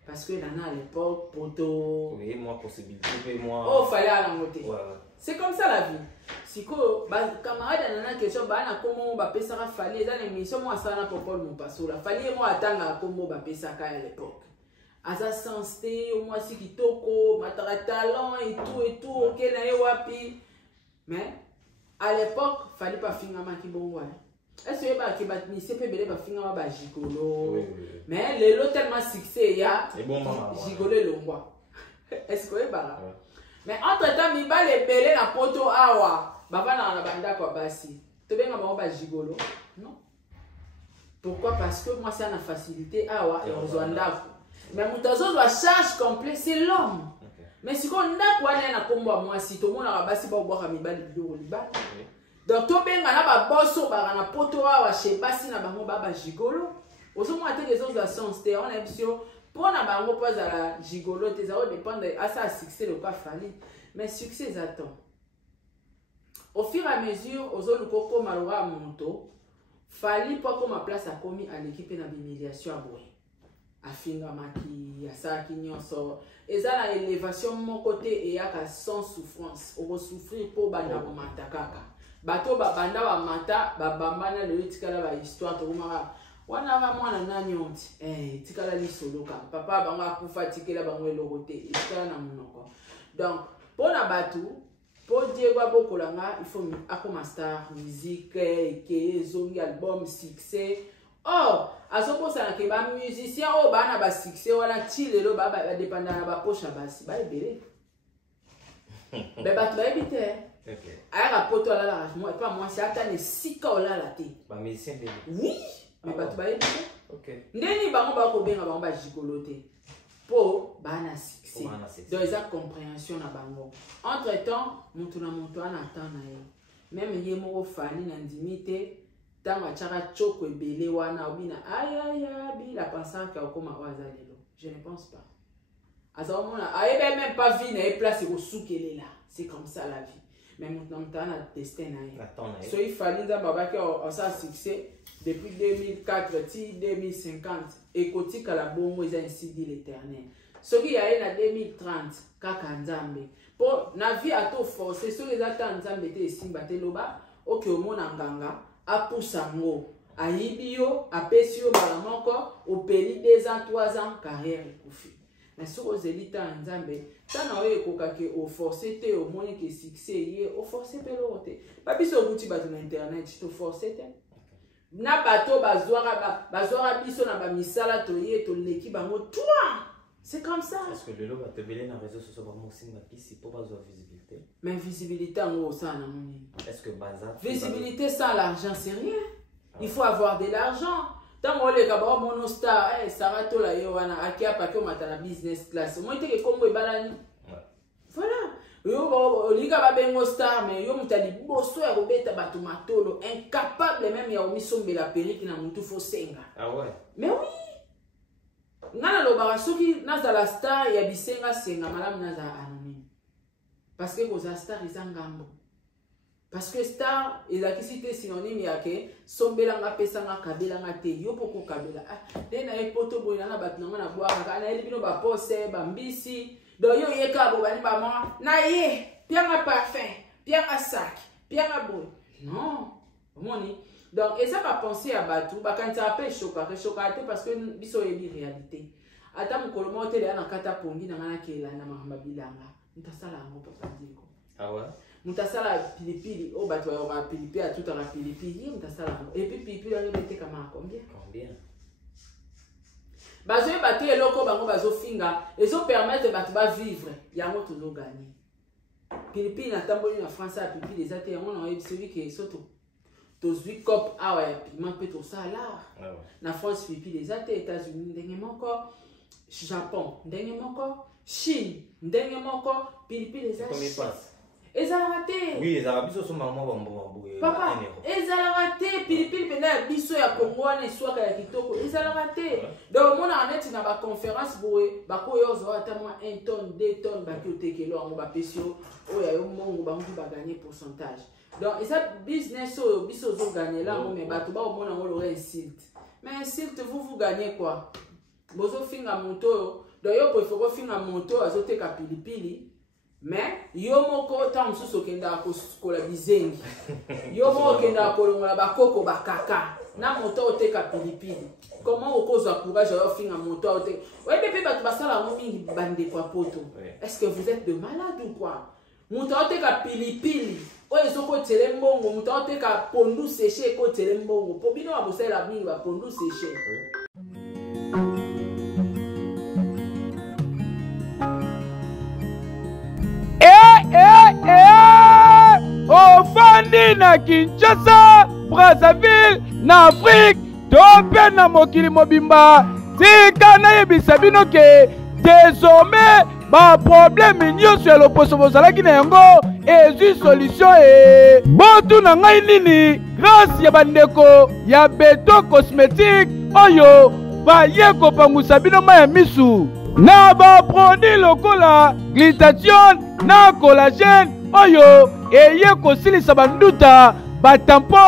Parce que nana à l'époque poto. Oui, moi possibilité moi. Oh fallait à la montée. Ouais. C'est comme ça la vie. Siko ba camarade nana ketchup ba na komo ba pesa ka fali dans l'émission moi ça na popol mon passo la fali moi atanga komo ba pesa ka à l'époque. Asa sensé au moins si kitoko matara talent et tout ok na ye wapi. Mais à l'époque fallait pas finir ma ki bon est-ce que ba ki ba ni c'est pas belé ba finir ba gigolo. Mais le lot tellement succès ya gigolo longwa. Est-ce que ba mais entre temps mi ba le belé na poto awa baba na banda kwa basi to benga ba gigolo non. Pourquoi? Parce que moi c'est une facilité awa et ozwanda. Mais mutazo doit charge complet c'est l'homme. Mais si on a quoi na kombo moi si tout le monde a basi ba boire mibali bidoro libala. Donc to benga na ba bosso ba na poto wa chez basi na bango ba gigolo. Ozo mo ate les autres sens te on a option pour na bango pas à la gigolo te ça dépend de à ça succès le pas fallu. Mais succès attend. Au fur et à mesure ozo luko ko malora monto fali pas comme ma place a commis à l'équipe na humiliation à boy. Afinga maki yasaki nyonso eza na élévation mon côté et yaka sans souffrance on va souffrir pour banda mata kaka bato ba banda ba mata ba bambana le tikala ba histoire to mara wana va mwana nani onti tikala lisolo ka papa bango akufa tikela bango eloko te etikala na monoko. Donc pona batu po Diego abokolanga il faut akoma star musique ke zongi album succès. Oh azokosa ke ba musicien o bana ba succès wala tilelo ba dépendant na ba poche basi ba ebele. Mais batu ba ebite. OK. Aya poto la moi pas moi c'est atane sika ola la te. Ba musicien bébé. Oui. Mais batu ba ebite. OK. Ndeni bango ba ko benga bango ba jikolote. Po bana succès. Donc ils ont compréhension na bango. Entre temps, mutu na mutu ana atana ye. Même ye moko fani na ndimite tanga chaka choko ebele wana obina aya bi la pensant que okoma wazalelo. Je ne pense pas. Asa omona ayebe même pas vie na place ko soukele là. C'est comme ça la vie. Mais maintenant on a destin na ye. So il fallait da baba que on sa succès depuis 2004 ti 2050 et koti kala bongo eza ainsi dit l'Éternel. Soki ya na 2030 kaka nzambe. Po na vie ato forcer soki eza ta nzambe te esimba te loba oke omona nganga apusa ngo ayibi yo apesi yo mbala moko opeli 2 ans 3 ans carrière ekufi. Mais soki ozeli ta nzambe tana oyo ekokaki oforce te omoni ke succès ye oforce pe loko te. Babiso okuti bato na internet to force te. Na bato bazwara biso na bamisala toye toleki bango toi. C'est comme ça. Parce que le lot va te belé dans les réseaux sociaux vraiment aussi ici pour pas avoir visibilité. Mais visibilité en gros ça na moni. Est-ce que bazar visibilité sans l'argent c'est rien. Il faut avoir de l'argent. Tant on les gaba monostar Sarah tola yo wana akia pa ke mata na business class. Moi te ke kombo ebalani. Voilà. Yo liga ba bengo star mais yo mutali boso ya kobeta bato matolo incapable même ya omisombela periki na mutu fo senga. Ah ouais. Mais oui. Ngana lo ba soki naza la star ya bisenga senga malamu naza anonyme. Parce que koza star izangambo. Parce que star ezakisite synonyme yake sombela nga pesa nga kabela nga te yo poko kabela. Dena epoto boyana na bato na boa ka na elibino ba pose ba mbisi. Donc yo yeka bo bani ba moi na ye pianga parfum pianga sac pianga boy non moni donc et ça va penser à batu ba quand ça appelle chocolat parce que biso yebi réalité ata mukolo mo tele ana kata pongi na ngana kela na mahamba bilanga mutasala ngo papa diko ah ouais mutasala pilipili o batu ba pilipili a tout à la pilipili mutasala et puis pilipili on mettait kama combien bazo batu eloko bango bazo finga ezo permettre batu ba vivre yango tozo gagner pilipili na tamboli na France a pilipili les até yango na celui qui soto tozwi cop awa ya piment pe to sala na France pilipili les até États-Unis ndenge moko Japon ndenge moko Chine ndenge moko pilipili les até ezala te oui ezala biso so maman bambo papa ezala te pilipili pena biso ya Congo na iswaka ya kitoko ezala te donc mona aneti na ba conférence boye bakoyo zo ata moi 1 tonne 2 tonnes bakiotekelo ngo ba pesio oya yo mongo bango ba gagner pourcentage donc ça business oyo biso zo gagner là mais bato ba mona ngo le insulte mais insulte vous gagnez quoi bozo finga moto donc yo po faut finga moto azoteka pilipili mais yo moko ta msusu kenda kola bizengi yo moko kenda kolongola bakoko bakaka na moto oteka pilipili comment okoza courage yo finga moto oteka ouais bébé batu basala ngo mingi bande kwa poto est-ce que vous êtes de malade ou quoi moto oteka pilipili oyo zoko tele mbongo moto oteka pondu séché ko tele mbongo po bino abosela mingi ba pondu séché ofandi na Kinshasa, Brazzaville, na Afrique, tope na mokili mobimba, tika na yebisa bino ke désormais ba problème nyonso ya loposo bozalaki na yango ezwi solution e botu na ngai nini grâce ya bandeko ya Beto Cosmétique oyo baye kopangusa bino ma ya misu na ba produit lokola glutathione na collagène oyo eye kosilisa banduta batampo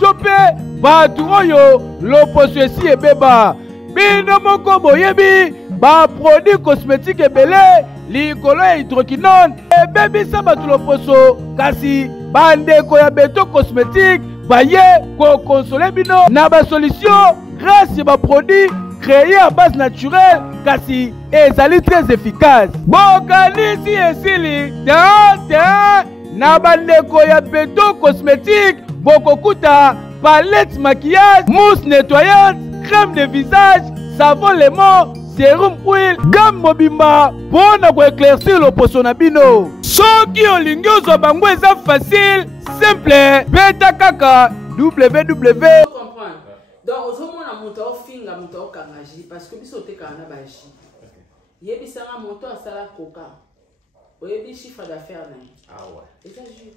to mpe batu oyo loposo esi ebeba bino moko boyebi baproduit cosmétique ebele likolo ya hydroquinone ebebisa batu loposo kasi bandeko ya Beto Cosmétique baye kokonsole bino na basolution grâce ba produit créé à base naturelle kasi ezali très efficace. Bokanisi esili na bandeko ya Beto cosmétique bokokuta palette maquillage, mousse nettoyante, crème de visage, savon lemon, sérum huile, gamme mobimba pour éclaircir le poisson na bino. Soki olingi ozwa bango eza facile, simple, beta kaka www. Donc ozomona moto ofinga moto okangaji parce que biso teka na baji. Yebisanga moto asala coca. Oyebi chiffre d'affaires na. Ah ouais. Eza jus.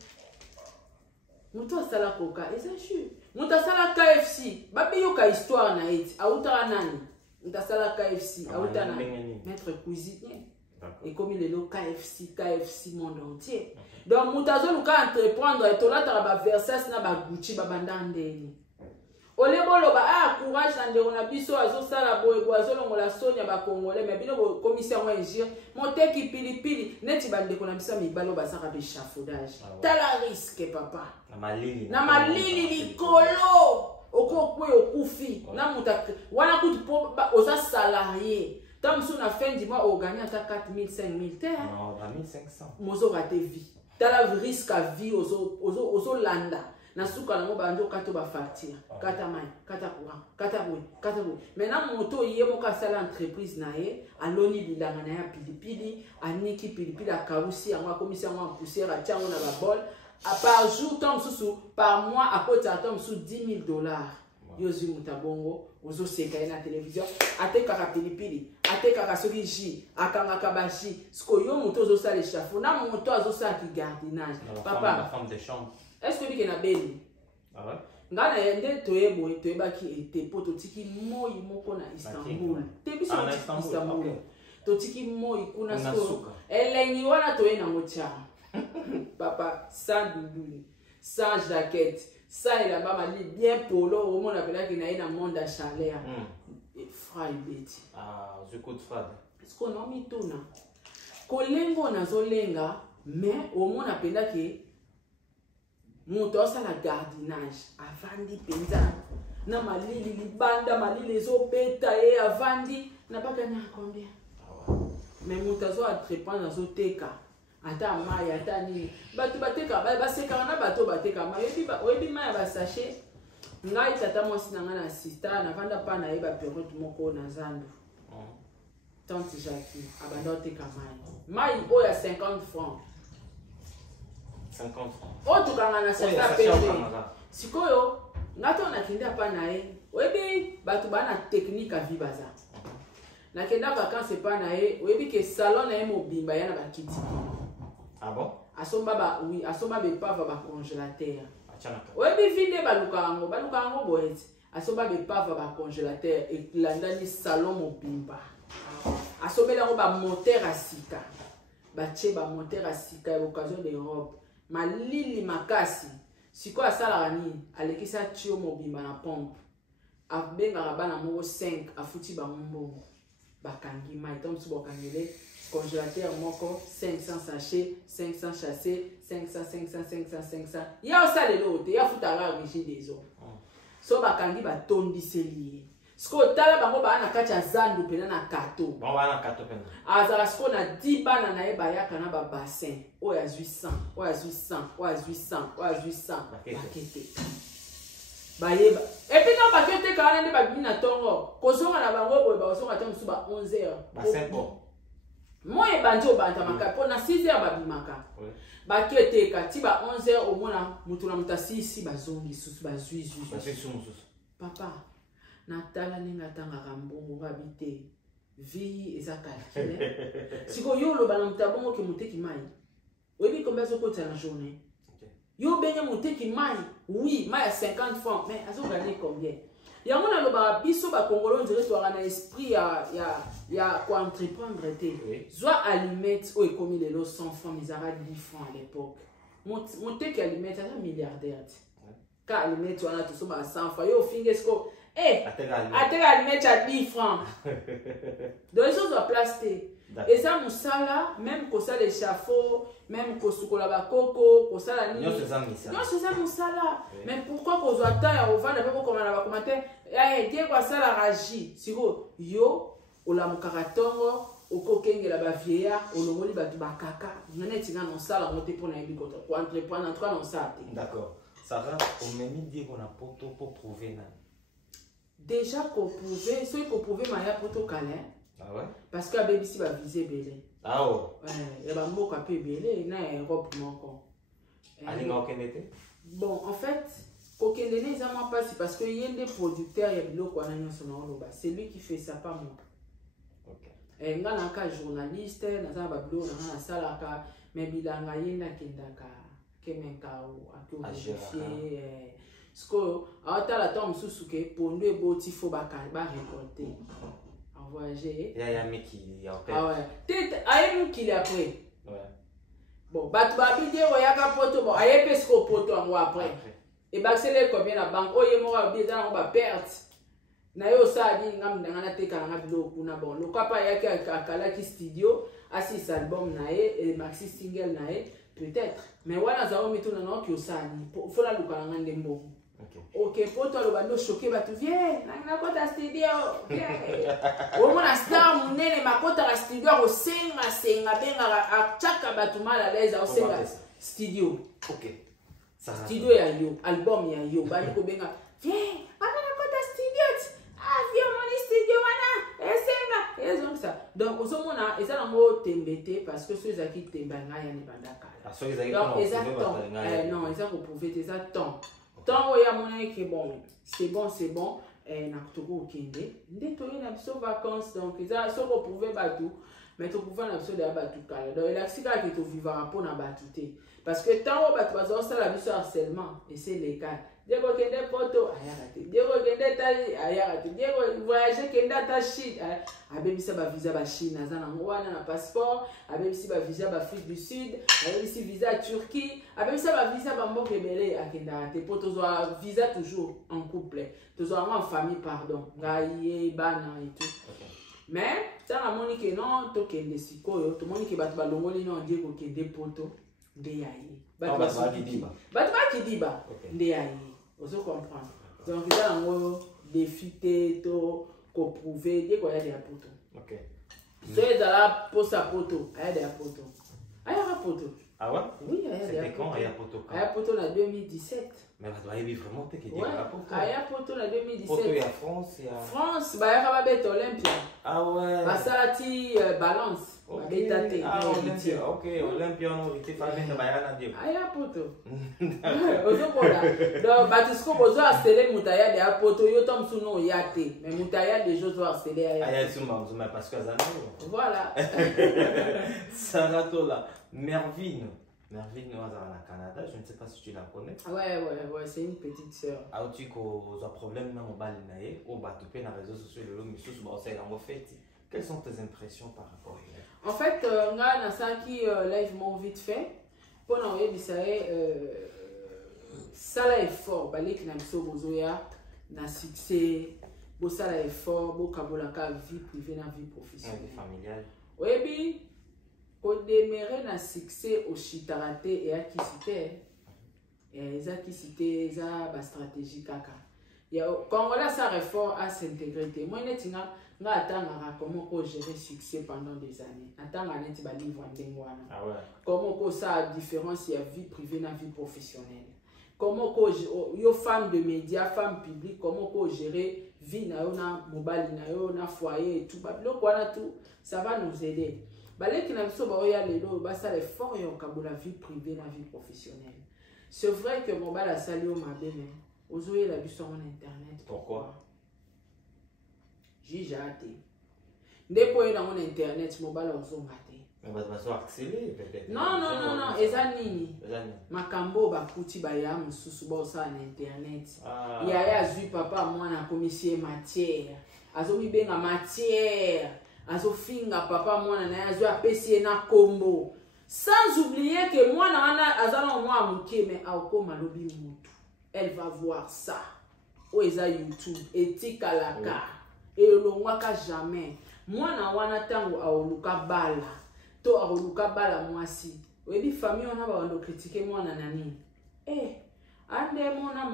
Moto asala coca, eza jus. Moto asala KFC, babi yoka histoire na eti. Autara nani? Moto asala KFC, autara nani? Maître cuisinier. Et comme il est là, KFC monde entier. Donc moto azoluka entreprendre et tolatara ba Versace na ba Gucci ba bandandeni. Olebolo ba courage na ndeko na biso azosala boye bo azolongola Sonia ba Congolais mais bino bo commissaire wa ingir moteki pilipili neti ba ndeko na biso mibalo basaka be chafaudage tala risque papa na malili likolo okokwe okufi na muta wana kuti po oza salarié tant sur la fin du mois on gagne ata 4000 5000 terre non 2500 mozo rate vie tala risque à vie ozo landa na suka na mo banjo kato ba facture kata mai kata courant kata boy maintenant moto yemo ka sala entreprise na ye aloni bilanga na ya pilipili aniki pilipili akarusi yango akomisi yango en poussière atiango na ba bol à par jour tom susu par mois à côté tom sous $10,000 yozi mutabongo ozo seka na télévision ateka ka pilipili ateka ka soki ji akanga ka baji sko yo moto ozo sala chafo na moto azo sala ki jardinage papa la femme de chambre. Est-ce que tu as belle? Ah ouais? Ngana yende toyebo toyebaki ete poto tiki moi moko na Istanbul. Tebiso Istanbul. To tiki moi kuna so. Elengi wana toye na mocha. Papa sans doudoune, sans jaquette, ça il a pas mal bien polo au monde appelé qui na monde à chaleur. Fry beti. Ah, je coûte fade. Est-ce qu'on a mis tout na? Kolengo na zolenga mais au monde appelé qui moto asala jardinage avandi penza na malili libanda malili ezobeta ye avandi na bakanya combien mais moto azo entreprendre azo teka ata mai ata nini bato bateka baseka na bato bateka mai oyebi mai ba sachet ngai tata mwasi na nga na sista na vanda pa na ye ba periode moko na zandu tante Jackie abanda oteka mai oyo ya 50 francs 50 francs. Oh, tu as un certain période. Si koyo, ngato na kende apa na e. Oyebi batu bana technique à vibaza. Na kenda vacances pa na e, oyebi ke salon na e mobimba yana ba kiti. Ah bon? Asomba ba oui, asomba be pava ba congélateur. Achanaka. Oyebi vinde baluka ngo boyeti. Asomba be pava ba congélateur et landani salon mobimba. Asomba ngo ba moteur à sika. Ba che ba moteur à sika à occasion de robe. Malili makasi siko asala nini alekisa tio mobimba na pompe abenga bana moko 5 afuti ba mbongo bakangi mai tom su bokangele congélateur moko 500 sachets 500 sachets 500 ya osala lote ya futa la rigide des eaux so bakangi ba tondiseli siko tala bango ba na kati ya zandu pena na kato bon ba na kato pena azala siko na 10 bana na ye bayaka na ba bassin oya 800 oya 800 bakete bayeba et puis non bakete kana ne ba bina tongo kozonga na bango boye ba kozonga tangu su ba 11h ba 5 bon moye banjo banta maka po na 6h ba bimaka bakete kati ba 11h omona mutu na mutasisi bazongi susu ba zui papa natala ninga tanga kambongo babite vie eza calculé siko yo lo bana mutabongo ke muteki mai oyebi combien zo kota la journée yo benye muteki mai oui mai à 50 francs mais azo gagner combien yango na lo ba biso ba congolais dirait to na esprit ya ko entreprendre te soit allumette o ekomi les 100 francs misara 10 francs à l'époque muteki allumette ata milliardaire ka allumette wana to so ba 100 francs yo fingesko atega allumette à 10 francs. Donc les choses doivent placer. Et ça, moussala, même que ça l'échafaud, même que ce qu'on a coco, que ça la nuit. Non, c'est ça moussala. Mais pourquoi qu'on soit taille, on va d'abord comme on a commenté, eh, dis quoi ça la ragi. Si vous, yo, ou la mukaratongo, ou kokenge la bavieya, ou le moli batu bakaka. Nous n'avons pas non ça la montée pour n'aller contre pour entreprendre en tout cas non ça. D'accord. Sarah, on m'a dit qu'on a poto pour prouver là. Déjà qu'on pouvait, ceux qu'on pouvait maya poto câlin. Ah ouais? Parce que la BBC va viser belé. Ah ouais? Il y a un mot qui a pu belé, il y a un robe encore. Allez, on était? Bon, en fait, aucun des les amants passe parce qu'il y a des producteurs, il y a des gens qui ont c'est lui qui fait ça, pas moi. Ok. Et il y a un journaliste, il y a un blog, il y a un salaka, mais il y a un vérifier. Parce que, à la temps, pour nous, il faut récolter. Voyager. Il y a un mec qui est après. Ah ouais. Peut-être, il y a un qui est après. Ouais. Bon, bah tu vas dire, il y a un poteau, bon, il y a un pesco poteau en moi après. Et bah c'est là combien la banque, oh, il y a un bien, on va perdre. Na yo ça dit, ngam ndangana te kala ngabilo kuna bon. Le papa y a kala qui studio, assis album nae et maxi single nae, peut-être. Mais voilà, ça va mettre dans notre yosani. Faut la luka ngande mbo. Ok, pour toi, le bando choqué, bah tu viens, n'a pas ta studio. Au moins, la star, mon nez, ma côte à la studio, au senga, benga, à chaque batuma à l'aise, au senga. Studio. Ok. Studio, ya yo, album, ya yo, bah tu benga, viens, à la côte à studio. Ah, viens, mon studio, wana, et senga, et donc ça. Donc, au moment là, et ça, on va t'embêter parce que ceux qui t'embêtent, il y a des bandaka. Donc, exactement. Non, ils ont prouvé, ils ont tant qu'il y a mon qui bon, c'est bon, et n'a pas tout kende. Ndetoye na biso vacances donc ça so ko pouvait battu, mais tu pouvais na biso de battu kala. Donc il a sika que tu vivras pour na battu parce que tant au battu bazo ça la biso harcèlement et c'est légal. Diego kende poto ayarate. Diego kende tali ayarate. Diego voyager kende ta Chine. Abebisa ba visa ba Chine nazana ngwana na passeport, abebisa ba visa ba Afrique du Sud, abebisa visa Turquie, abebisa ba visa ba mboke belé akenda te poto zo visa toujours en couple, toujours en famille pardon. Ngaye bana et tout. Mais ça na moni que non to kende sikoyo, to moni que batu ba longoli non Diego kende poto nde yayi. Batu ba kidiba. Nde yayi. Vous comprenez. Donc, il y a un défi to prouver des quoi il y a des poteaux. OK. So il y a pour sa poteau, il y a des poteaux. Il y a un poteau. Ah ouais? Oui, il y a des poteaux. C'était quand il y a poteau? Il y a poteau en 2017. Mais vous voyez vraiment que il y a un poteau. Il y a poteau en 2017. Poteau il y a France, il y a France, bah il y a bête Olympia. Ah ouais. Bah ça la balance. Ok, Olympia on était famille de Bayana Dio. Ah il y a poteau. Donc bah tu sais qu'on besoin accélérer moutaya de poteau yo tom sous non yate mais moutaya des choses doivent accélérer. Ah il y a suma parce que ça voilà. Sarah Tola, Mervyn nous au Canada, je ne sais pas si tu la connais. Ouais, c'est une petite sœur. Ah tu as un problème dans mobile naé ou bah tu peux dans les réseaux sociaux le long sur bah c'est en fait. Quelles sont tes impressions par rapport à elle? En fait, on a ça qui live mon vite fait. Pour nous ça là est fort. Balek na biso bozoya na succès. Bo ça là est fort. Bo kabolaka vie privée na vie professionnelle. Vie familiale. Oui bi. Au démarrer na succès au chitarate et à qui cité. Et ça qui cité ça ba stratégie kaka. Quand voilà ça réforme à s'intégrer. Moi netinga nga atanga comment ko gérer succès pendant des années. Atanga neti ba livre ndengwana. Ah ouais. Comment ko ça différence il y a vie privée na vie professionnelle. Comment ko yo femme de médias, femme publique, comment ko gérer vie na yo na mobile na yo na foyer et tout. Ba biloko wana tout, ça va nous aider. Baleki na biso ba oya lelo ba ça les fort yo kabola vie privée na vie professionnelle. C'est vrai que mobile a sali o mabe mais ozoye la biso en internet. Pourquoi? J'ai athée. Dès pour dans mon internet, mobile on zone athée. Mais va se accélérer peut-être. Non, ezanini. Makambo bakuti ba ya mususu ba ça en internet. Ya zui papa moi na commissaire matière. Azo mi benga matière. Azo finga papa moi na azo apesi na combo. Sans oublier que moi na ana azana moi muke mais auko malobi mutu. Elle va voir ça. Ou eza YouTube, éthique à la carte. Et le waka jamais. mwana wana tango aoluka bala to aoluka bala mwasi oyebi famille wana bawando critiquer mwana nani ande mona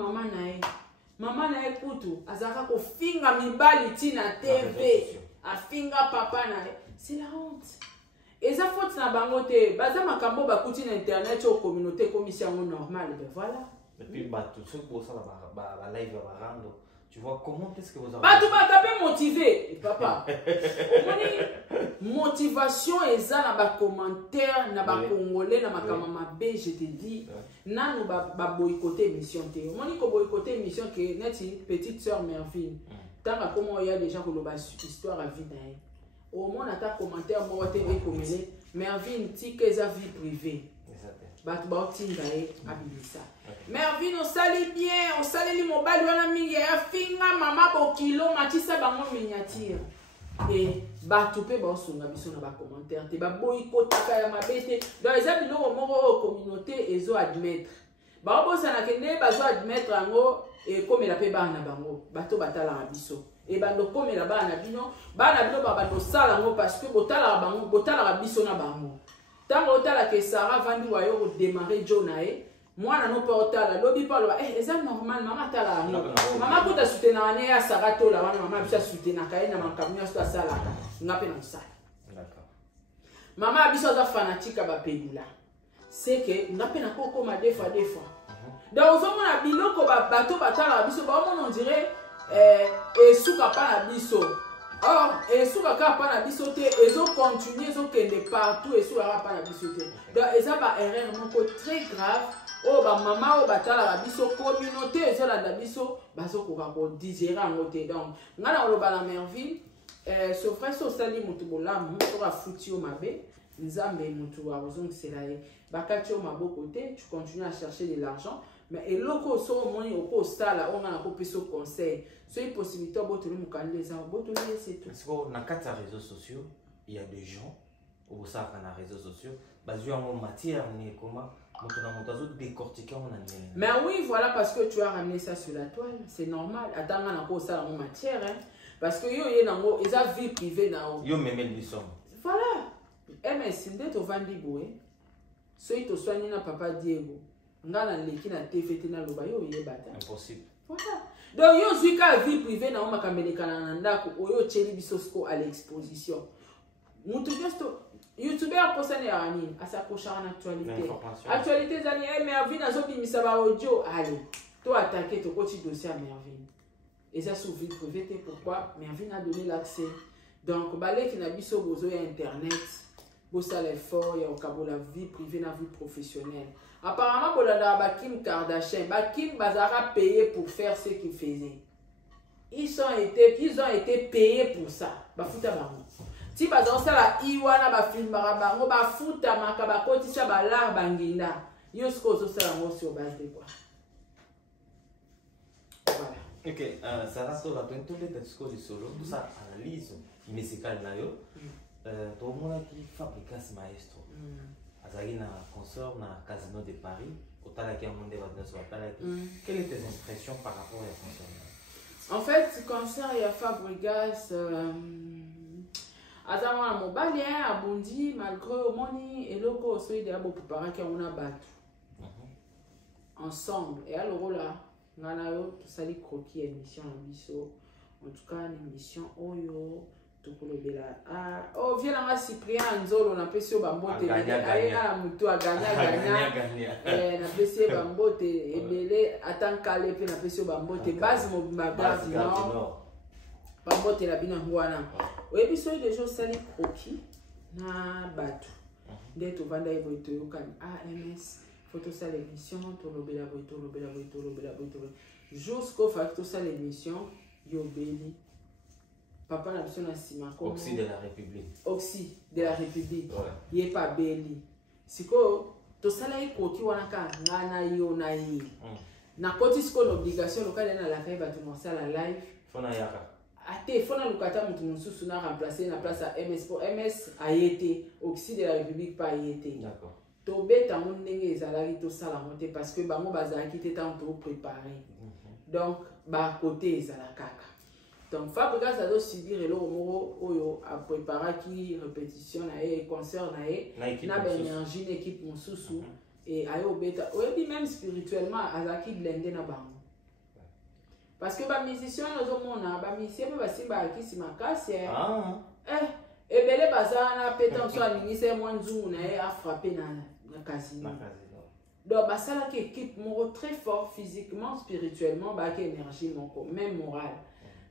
mama na ye kutu azaka kofinga mibali tina TV afinga papa na ye c'est la honte eza faute na bango te baza makambo bakuti na internet au communauté commission normale ben voilà et puis bah tout ce pour ça la live va rendre tu vois comment est-ce que vous avez bah tu vas taper motivé papa motivation eza na ba commentaire na ba congolais na makama mabe je te dis nanu ba boycotter émission te moni ko boycotter émission que neti petite sœur Mervine tanga comment il y a déjà ko loba histoire à vie na au moins ta commentaire mo te ekomele Mervine ti que sa vie privée batu ba otinga abibisa Mervine osali bien osali li mobali wana mingi ya finga mama bokilo matisa bango miniature et batu pe ba osonga biso na ba commentaire te ba boycotaka ya mabete donc eza biloko moko communauté ezo admettre ba obosa na kende ba zo admettre ngo e komela pe bana bango bato batala biso et bando komela bana bino bando sala ngo parce que botala bango botala biso na bango tango otala ke Sarah vandi wa yo démarrer Jonae mwana no pa otala lobi pa lo eza normal mama tala mama ko ta soutenir ane ya Sarah to la wana mama bisa soutenir ka na makamyo sto sala ngape na sala d'accord mama biso za fanatique ba pedula c'est que ngape na koko ma des fois donc ozo mona biloko ba bato batala biso ba on dirait suka pa na biso or suka ka pa na biso te ezo continuer ezo kende partout suka pa na biso te donc eza ba erreur moko très grave o ba mama o batala ba biso communauté ezo la biso bazo ko digérer en côté donc ngana lo ba la Merville so frère so sali mutu bolamu to ka futi o mabe nzambe mutu wa ozong selaye bakati o maboko te tu continues à chercher de l'argent mais et loko so moni oko sala on a ko peso conseil so une possibilité boto le mukande za boto le c'est tout parce que na quatre réseaux sociaux il y a des gens au ça na réseaux sociaux basé en matière ni comment moto na moto azo décortiquer on a mais oui voilà parce que tu as ramené ça sur la toile c'est normal atanga na ko sala en matière hein parce que yo nango eza vie privée na yo même le son voilà MS ndeto vandi boé so ito soigner na papa Diego ngana leki na TFT na loba yo yebata impossible voilà donc yo zwika vie privée na oma kamelekana na ndako oyo cheli bisosko à l'exposition mutu gesto youtubeur posane ya nini asakosha na actualité zani Mervine azobimisa ba audio allez to attaquer to koti dossier à Mervine et ça sous vie privée pourquoi Mervine a donné l'accès donc baleki na biso bozo ya internet bossa l'effort ya okabola vie privée na vie professionnelle. Apparemment bolanda Kim Kardashian, Kim bazara payé pour faire ce qu'il faisait. Ils ont été payés pour ça. Bafuta bango. Si bazon sala iwana ba film bango bafuta makaba kotisha balar banginda. Yo sko zo sala ngo sur base de quoi. Voilà. OK, ça reste là tout les discours du solo, tout ça analyse musicale na yo. Tout le monde qui fabrique ce maestro. Azali na concert na Casino de Paris, au Talaki Monde quelles sont tes impressions par rapport à concert? En fait, concert il y a Fabregas Azama mobali abondi malgré moni et loko so ide abo préparer que on a battu. Ensemble et alors là, ngana yo to sali croquis émission biso. En tout cas, une émission oyo oh viens là Cyprien Nzolo na pesio bambote ayenga mutu aganya na pesio bambote ebele atankale pe na pesio bambote base mobimba base non bambote la bina ngwana oyebiso déjà sali croquis na batu ndeto vanda eboto yokani MS photo ça l'émission to lobela jusqu'au facto ça l'émission yobeli papa na biso na sima comme Oxy de la République. Oxy de la République. Ouais. Yé pas beli. Siko to sala ikoki wana ka ngana yo na yi. Na koti siko l'obligation lokale na la kai batu mosala live. Fona yaka. Ate fona lukata mutu mususu na remplacer na place à MS pour MS a été Oxy de la République pas été. D'accord. To beta mon ndenge ezalaki to sala monter parce que bango bazalaki te tant to préparer. Donc ba côté ezala kaka. Donc Fabregas a dû subir le mot oyo a préparé qui répétition na e concert na e na ba énergie na équipe mosusu et ayo beta oyebi même spirituellement azaki blindé na bango parce que ba musicien ozomona ba musicien ba simba akisi makasi ebele baza na peta so aninise mwanzungu na e a frappé na casino donc basala ki équipe moko très fort physiquement spirituellement ba ki énergie moko même morale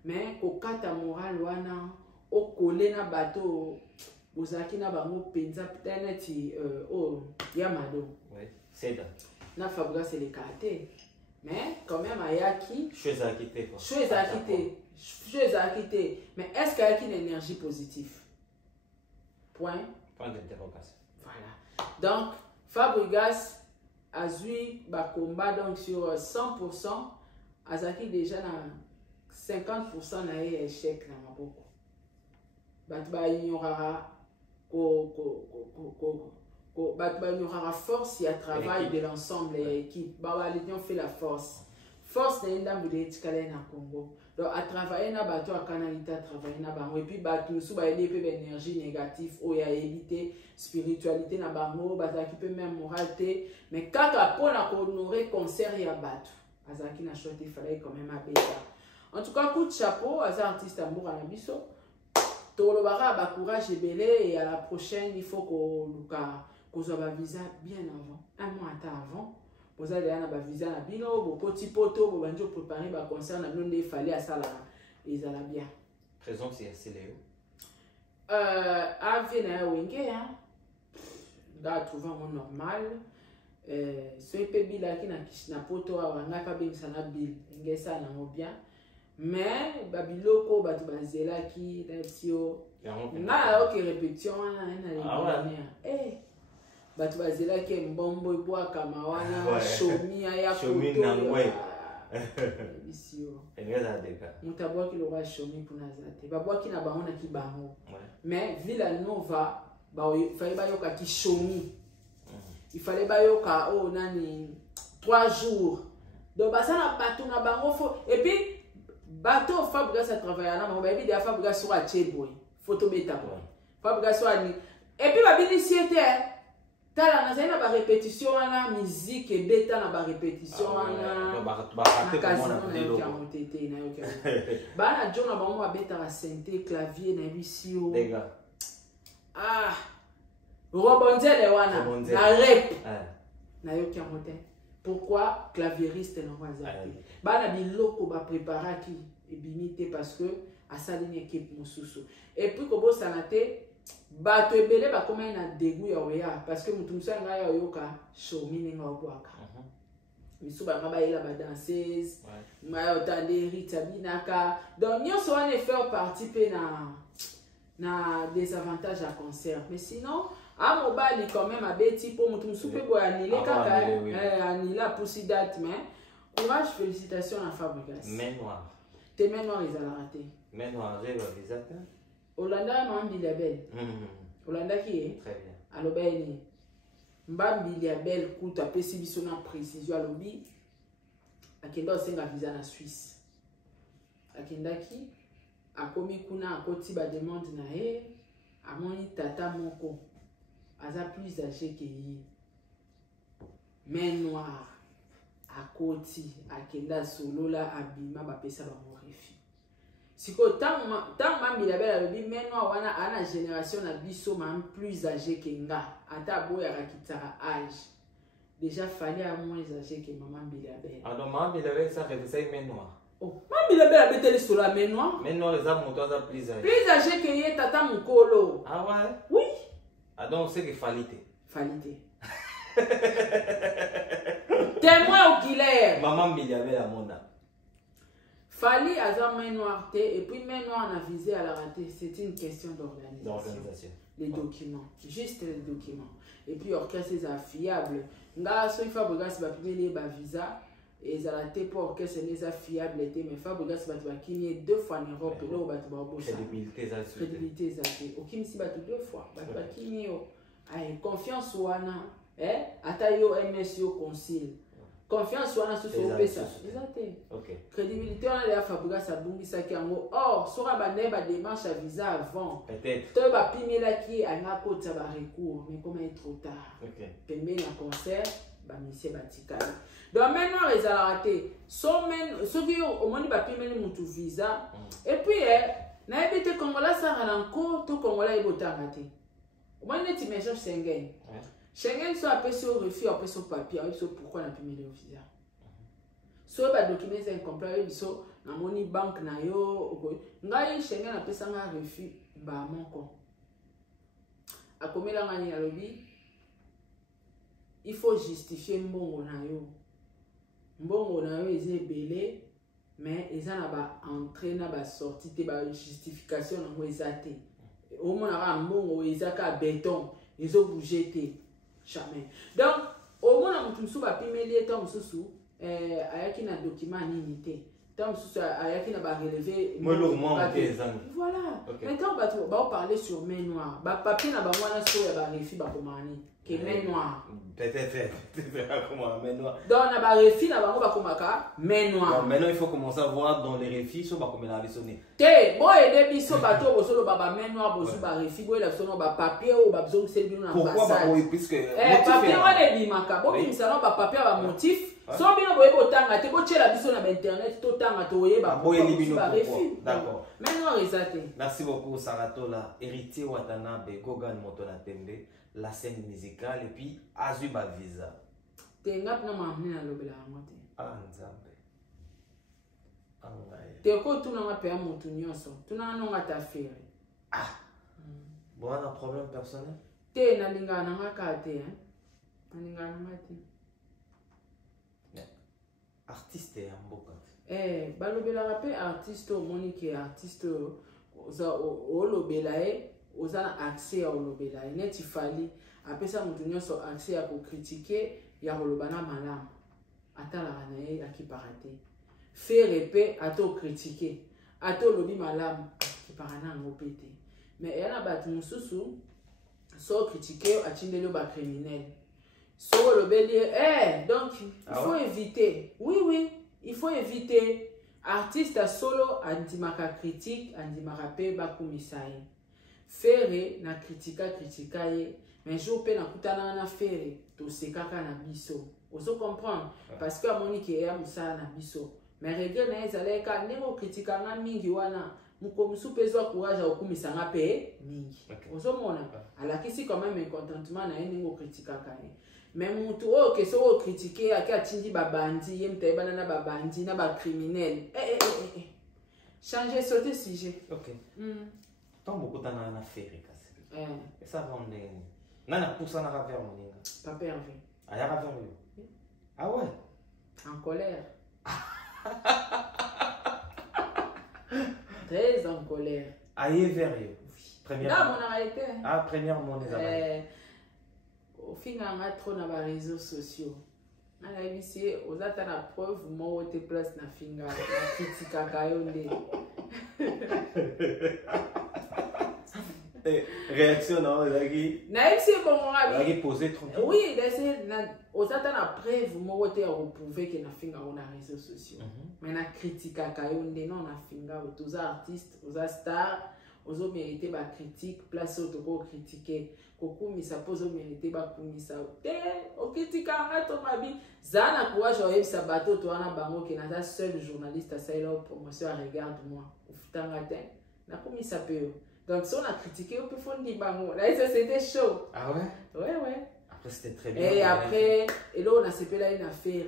mais kokata morale wana okole na bato ozaki na bango penza peut-être yamado c'est ça na Fabregas c'est le karaté mais quand même ayaki chose à quitter quoi chose à quitter mais est-ce qu'il y a une énergie positive point d'interrogation voilà donc Fabregas a joué ba combat donc sur 100% azaki déjà na 50% na échec na maboko bato ba ignorera bato ba ignorera force ya travail de l'ensemble ya équipe ba l'union fait la force na ndambu de etikala na Congo donc à travailler na bato a canalité travailler na bango et puis bato musu ba aider pe énergie négative o ya éviter spiritualité na bango bazaki pe même moralité mais kaka pona ko honorer concert ya bato azaki na choix il fallait quand même abeta. En tout cas, coup de chapeau, à artiste amour à la biso. Tolobara ba courage et belé et à la prochaine, il faut qu'on soit un visa bien avant, un mois avant. Vous allez avoir un visa na bino, vos petits poteaux, vos banjo préparer ba concert na non il fallait à ça là, ils allaient bien. Présent c'est assez léo. Avienne à Wenge hein. Là trouver un normal. So ipe bila ki na poto awanga pa bimisa na bil ngesa na bien mais babiloko batu bazela ki tio na ok répétition na batu bazela ki mbombo ibwa kama wana shomi ya poto bisio engeza deka mutabwa ki lo ba shomi puna zate babwa ki na baona ki bango mais Villa Nova ba faiba yoka ki shomi il fallait bayoka oh nani 3 jours donc ça na bateau na bango et puis bateau Fabregas a travaillé na bango baby dia Fabregas sur a cheboy photo beta quoi Fabregas sur ani et puis ba biniciété tala na zaina ba répétition na musique et beta na ba répétition na ba raté ba na John na bango ba beta la synthé clavier na bisio les gars rebondir wana na rep na yoki amote pourquoi claviériste na wazaki bana biloko ba préparer ki ebimité parce que asali une équipe mosusu et puis ko bosana te bato ebele ba koma na dégoût ya oya parce que mutu musanga ya yoka show meaning obwaka misuba ngaba ila ba danseuse mayo tande Rita Binaka donc nyonso wana faire partie pe na des avantages à concert mais sinon à mobile quand même abeti pour mutu musupe bo anile kaka anila pussy date mais courage félicitations à Fabregas main noire tes mains noires ils ont raté main noire j'ai le visage Olanda mambi label Olanda qui est très bien alobeni mbambi label kuta pesi biso na précision alobi akenda osenga visa na Suisse akendaki akomi kuna akoti ba demande na amoni tata moko aza plus âgé que lui main noire akoti akenda solo la abima bapesa ba morifi siko tant mambi la belle alobi main noire wana ana génération na biso même plus âgé que nga ata boya rakitara âge déjà fallait à moins âgé que maman Bilabelle alors maman Bilabelle ça fait main noire. Oh, maman Bilabelle a bété sur la main noire. Main noire les hommes ont plus âgé. Plus âgé que yé tata mukolo. Ah ouais? Oui. Ah donc c'est que fallité. Fallité. Témoin au Guilherme. Maman Bilabelle à mon âme. Fali a main noire et puis main noire on a visé à la rater. C'est une question d'organisation. Les documents, juste les documents. Et puis orchestre c'est fiable. Nga so Fabregas va payer ba visa et ça la pour orchestre n'est fiable était mais Fabregas va kini 2 fois en Europe et là va ba bossa. Crédibilité ça. Okim si ba 2 fois. Ba kini ay confiance wana ata yo MS yo concile. confiance wana susu opesa eza te crédibilité wana ya Fabregas abungisaki yango or soka bande ba démarche à visa avant peut-être to bapimelaki anga kota ba recours mais comme est trop tard pembeni ya concert bamisie batikali donc maintenant ezalaka te soki omoni bapimeli mutu visa et puis nayebi te kongola sara na nko to kongola ebotanga te omoni neti message Schengen so apesi au refus apesi au papier so pourquoi na pimeli au visa so ba documents incomplet biso na moni bank na yo ngai Schengen apesa nga refus ba moko akomela ngani alobi il faut justifier mbongo na yo ezebele mais eza na ba entrée na ba sortie te ba justification na ngo ezate au mona ka mbongo ezaka béton ezo bouger te jamais donc au mona mutu musu ba pimeli eta mususu ayaki na document nini te tant mususu ayaki na ba relever voilà maintenant ba parler sur main noire ba papier na ba mwana so ya ba refi ba komani que main noire peut-être comment main noire donc na ba refi na bango ba komaka main noire maintenant il faut commencer à voir dans les refis so ba komela bisoni te boy de biso bato bosolo ba main noire bosu ba refi boy la sono ba papier ou ba besoin c'est bien na ambassade pourquoi ba puisque papier wana bimaka bo bimisa ba papier ba motif so bino boye botanga te bochela biso na internet to tanga to yeba boye libino d'accord main noire ezate merci beaucoup Saratola héritier Watanabe Gogan Motona Tembe la scène musicale et puis Azuba visa tenga na mamne na lobela ngote nzambe angaye te ko tuna mape ya mutu nyonso tuna nonga ta fere bon un problème personnel te na lingana ngaka te na lingana ngati artiste ya mboka balobela pe artiste monique artiste oza olobela oza na accès à olobela neti fali apesa mutu nyonso accès à ko critiquer ya koloba na malamu atalaka na ye akipaka te faire pe ato critiquer ato lobi malamu akipaka na yango pe te mais yana bato mosusu so critiquer atindeli ba criminel so olobeli donc il faut éviter oui il faut éviter artiste solo andimaka critique andimaka pe bakumisa ye fere na critica ye mais jour pe na kutana na fere to sekaka na biso oso comprendre parce que amoni ke ya musala na biso mais regret na ezaleka ndeko critica nga mingi wana mukomusu pezwa courage okumisa nga pe mingi oso mona alakisi quand même mécontentement na ndeko critica kaye mais mutu o ke so critiquer aki atindi babandi ye mtaye bana na babandi na ba criminel changer sauter sujet tant beaucoup tana na fere kasi et ça rende nana poussa na faire moninga papa Hervé aya ra faire yo ah ouais en colère très en colère aye vers yo première mon arrêté première mon au final on a trop na ba réseaux sociaux na ici aux ata na preuve mo te place na finga na critique kayonde réaction non lagi ici bon lagi poser tranquille oui laissez aux ata na preuve mo te prouver que na finga on a réseaux sociaux mais na critique kayonde non na finga aux artistes aux stars ozo mériter ba critique place au toko critiquer kokumisa pozo mériter ba kumisa te o critique nga to mabi zana courage o yebisa bato to wana bango ke na seul journaliste à ça leur promotion regarde moi ufutanga te na kumisa pe donc si on a critiqué on peut fondi bango là c'était chaud ah ouais après c'était très bien et après et là on a sepé là une affaire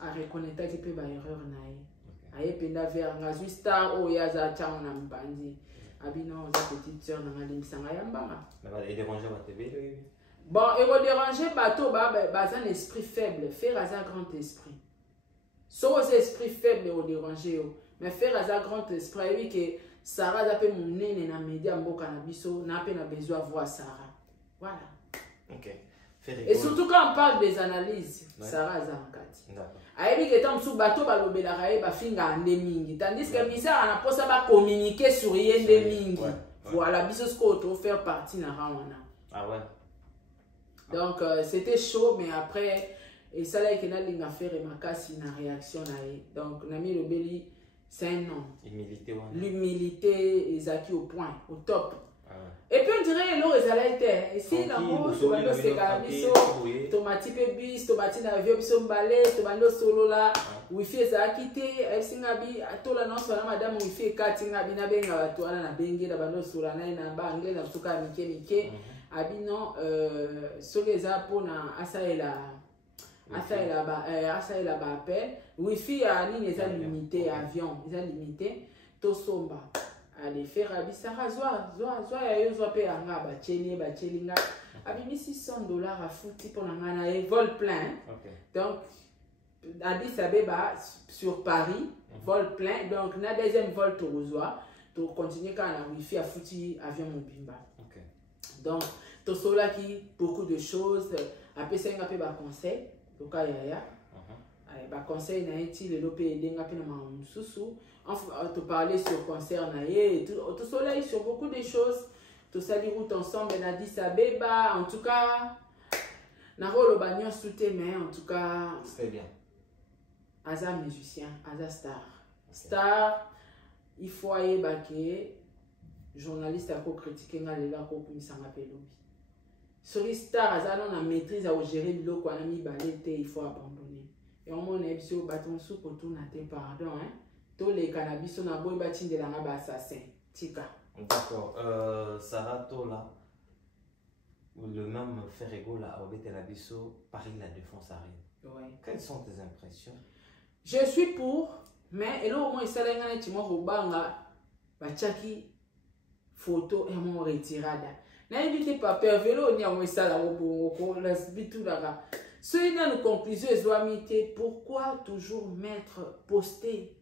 à reconnaître que peut ba erreur na aye penda vers ngazui star o yaza chama na mbandi abino za petite sœur na ngalimisanga yambanga mais déranger ba TV bon et va déranger bato ba un esprit faible faire un grand esprit so aux esprit faible au déranger mais faire un grand esprit oui que Sarah a pe mon nene na média mboka na biso na pe na besoin voir Sarah voilà OK et surtout quand on parle des analyses Sarah Zankati d'accord ayebi que tant sous bateau ba lobela raé ba finga ande mingi tandis que misara na posa ba communiquer sur yende mingi voilà biso ce qu'on faire partie na rawana ah ouais donc c'était chaud mais après et ça là que na linga faire makasi na réaction na donc nami lobeli c'est un non. L'humilité est acquis au point, au top. Et puis on dirait l'eau est à l'été. Et si la mot, tu vas nous sécariser, tomati pebis, tomati na vieux, biso balé, tomando solo là, wifi est acquitté, singabi, atola non solo madame wifi kati ngabi na benga watu ana na bengi na bando solo na ba anglais na suka mike abi non soke za pona asaela asaela ba appel wifi a nini eza limité avion eza limité to somba allez faire abisara zwa ya yo zwa pe anga ba chelinga abi $600 à fouti pour na vol plein donc Addis Abeba sur Paris vol plein donc na deuxième vol to zwa to continuer quand na wifi a fouti avion mobimba donc to sola qui beaucoup de choses après ça nga pe ba conseil to ka ya ba conseil na eti le lope denga pe na mususu enfin te parler sur concert na ye to soleil sur beaucoup de choses to sali route ensemble na Addis Abeba en tout cas na rolo banyo soute mais en tout cas c'est bien aza musicien aza star il faut aller baké journaliste a ko critiquer nga lela ko kumisanga pe lobi sur star aza non na maîtrise à gérer biloko na mi balete il faut abandonner et on mon ebso baton sou ko tourna te pardon hein tous les cannabis on a boy batindela nga ba assassin tika. D'accord. Sarah Tola le même Ferrego là au Betelabiso Paris la Défense arrive. Ouais. Quelles sont tes impressions? Je suis pour mais et là au moins ça là ngana timo robanga bachaki photo et mon retirada. Na invité pas pervelo ni au ça là au ko la bitu là. Ce qui est une conclusion est pourquoi toujours mettre poster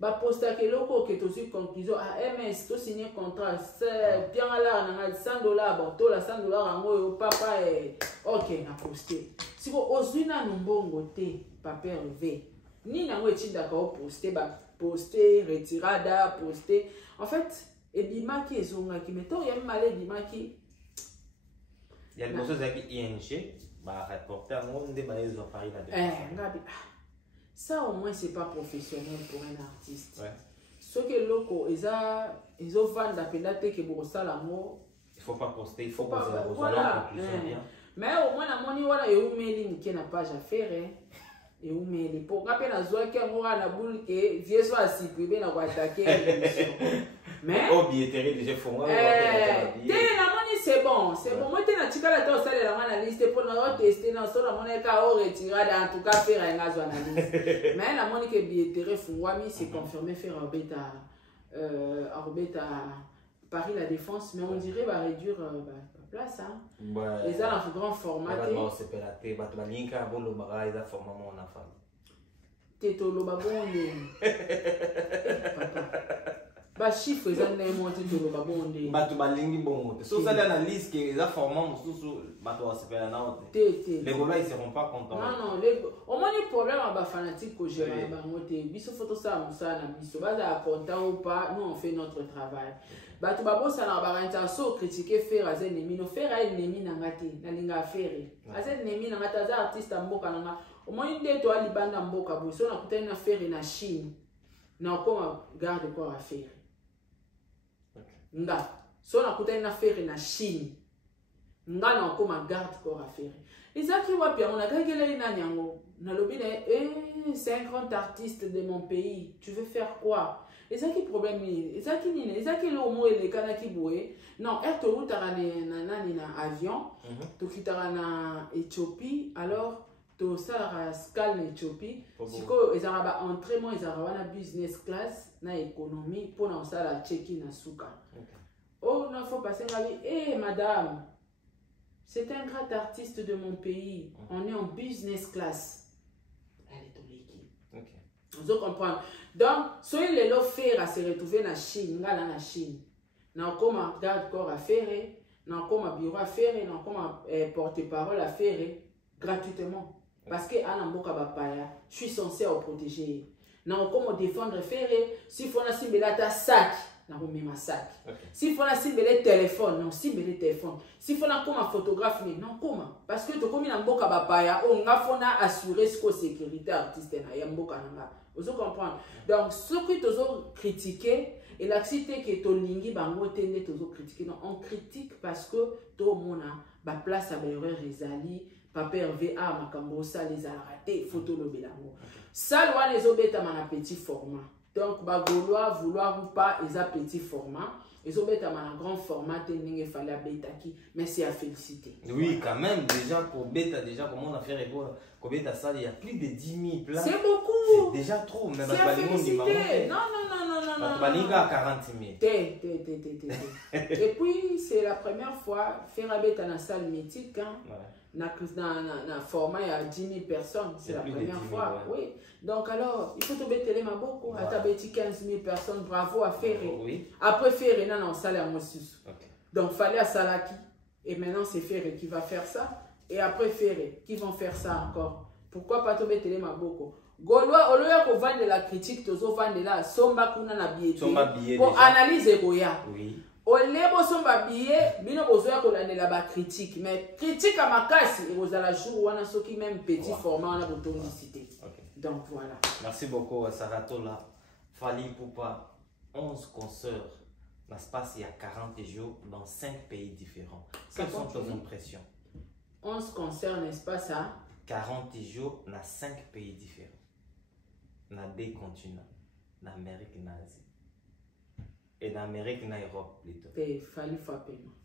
ba poster que loko que to sur conclusion à MS to signer contrat c'est bien là na $100 bon to la $100 ngo yo papa et OK na poster si ko ozuna nombongo te papa reve ni na ngo etinda ka poster ba poster retirada poster en fait et bimaki ezonga ki meto ya malé bimaki il y a des choses avec ING bah reporter on de Paris la Défense. Ça au moins c'est pas professionnel pour un artiste. Ouais. Ce que loko ils ont vendu appela te que pour ça l'amour. Il faut pas poster, il faut pas voilà. Mais au moins la moni wala e umeli mke na page à faire et umeli pour rappeler la joie que ngora na boule que vieux soit si privé na ko attaquer l'émission. Mais au billetterie déjà font c'est bon moi tu n'as pas la temps ça la liste pour nous tester dans sur la monnaie ka au retirer en tout cas faire un gaz analyse mais la monnaie que billetterie fouami c'est confirmé faire Orbeta Paris la Défense mais on dirait va réduire place hein et ça dans grand format c'est pelaté ba to linka bolo baga eza format mon affaire tetolo babonde papa ba chiffre za na monter to ba bonde ba to balingi bongo so ça l'analyse que les formants sous ba to sepela na hote les gars ils seront pas contents non les au moins les problèmes ba fanatique ko gérer ba moté biso photo ça musana biso ba za content ou pas nous on fait notre travail ba to ba bossa na ba intention critiquer faire azen ennemi no faire ennemi na ngati na linga faire azen ennemi na ngata za artiste mboka na au moins inde to ali banda mboka boso na kutana faire na Chine na koma garde quoi à faire nga so na kuta na faire na Chine nga na koma garde corps à faire ezaki wapi on a gagné na nyango na lobine c'est un grand artiste de mon pays tu veux faire quoi ezaki problème ezaki nini ezaki lo mo ele kana kiboué non erto utara na avion to kitara na Éthiopie alors to sala escale na Éthiopie siko ezara ba entraînement ezara wana business class na économie pour na sala check-in na suka. Oh non faut passer madame c'est un grand artiste de mon pays on est en business class allez ton l'équipe vous comprenez donc soyez les lo faire à se retrouver na Chine ngala na Chine na comme garde corps à faire na comme bureau à faire na comme porte-parole à faire gratuitement parce que anamboka bapaya je suis censé au protéger na comme défendre faire si faut na simbela ta sac na komema sac. Okay. Si faut na simbele téléphone, non simbele téléphone. Si faut na koma photographe, non koma. Parce que to komi na mboka bapaya, on nga fona assurer ce sécurité artiste na ya mboka nanga. Vous comprenez? Donc ce que tozo critiquer et la cité que to lingi bango tende tozo critiquer, non on critique parce que to mona ba place à erreur ezali, papa Hervé a makambo ça les a raté, photo lo belango. Ça loi les obeta na petit format. Donc, bah, vouloir ou pas, ils ont petit format. Ils ont mis un grand format, il fallait bêta qui, mais c'est à féliciter. Oui, quand même, déjà pour bêta, déjà, comment on a fait pour bêta ça, il y a plus de 10 000 places. C'est beaucoup. C'est déjà trop. C'est à féliciter. Non. À 40 000. Et puis, c'est la première fois, faire un bêta dans la salle mythique, hein. Ouais. Dans format, il y a 10 000 personnes. C'est la première fois. 000, ouais. Oui. Donc, alors, il faut tomber télé beaucoup. À ta 15 000 personnes, bravo à faire. Oui. Après, faire, il y a un salaire à Mossus. Okay. Donc, il fallait à Salaki. Et maintenant, c'est Ferré qui va faire ça. Et après, Ferré, qui vont faire ça encore. Pourquoi pas tomber télé beaucoup? Gaulois, au lieu de vendre de la critique, tu vas vendre là, somba kuna na billet. Pour analyser Goya. Oui. Au lieu de somba billet, bino besoin qu'on ait la critique. Mais critique à ma casse, et vous allez jour ou on a ce qui même petit format, on a besoin de citer. Donc voilà. Merci beaucoup, Saratola. Fally Ipupa, 11 concerts. N'est-ce pas, il y a 40 jours dans 5 pays différents. Quelles sont tes impressions? 11 concerts, n'est-ce pas ça? 40 jours dans 5 pays différents. Dans 2 continents. Dans l'Amérique et l'Asie. Et dans l'Amérique et l'Europe plutôt. Il fallait faire paiement.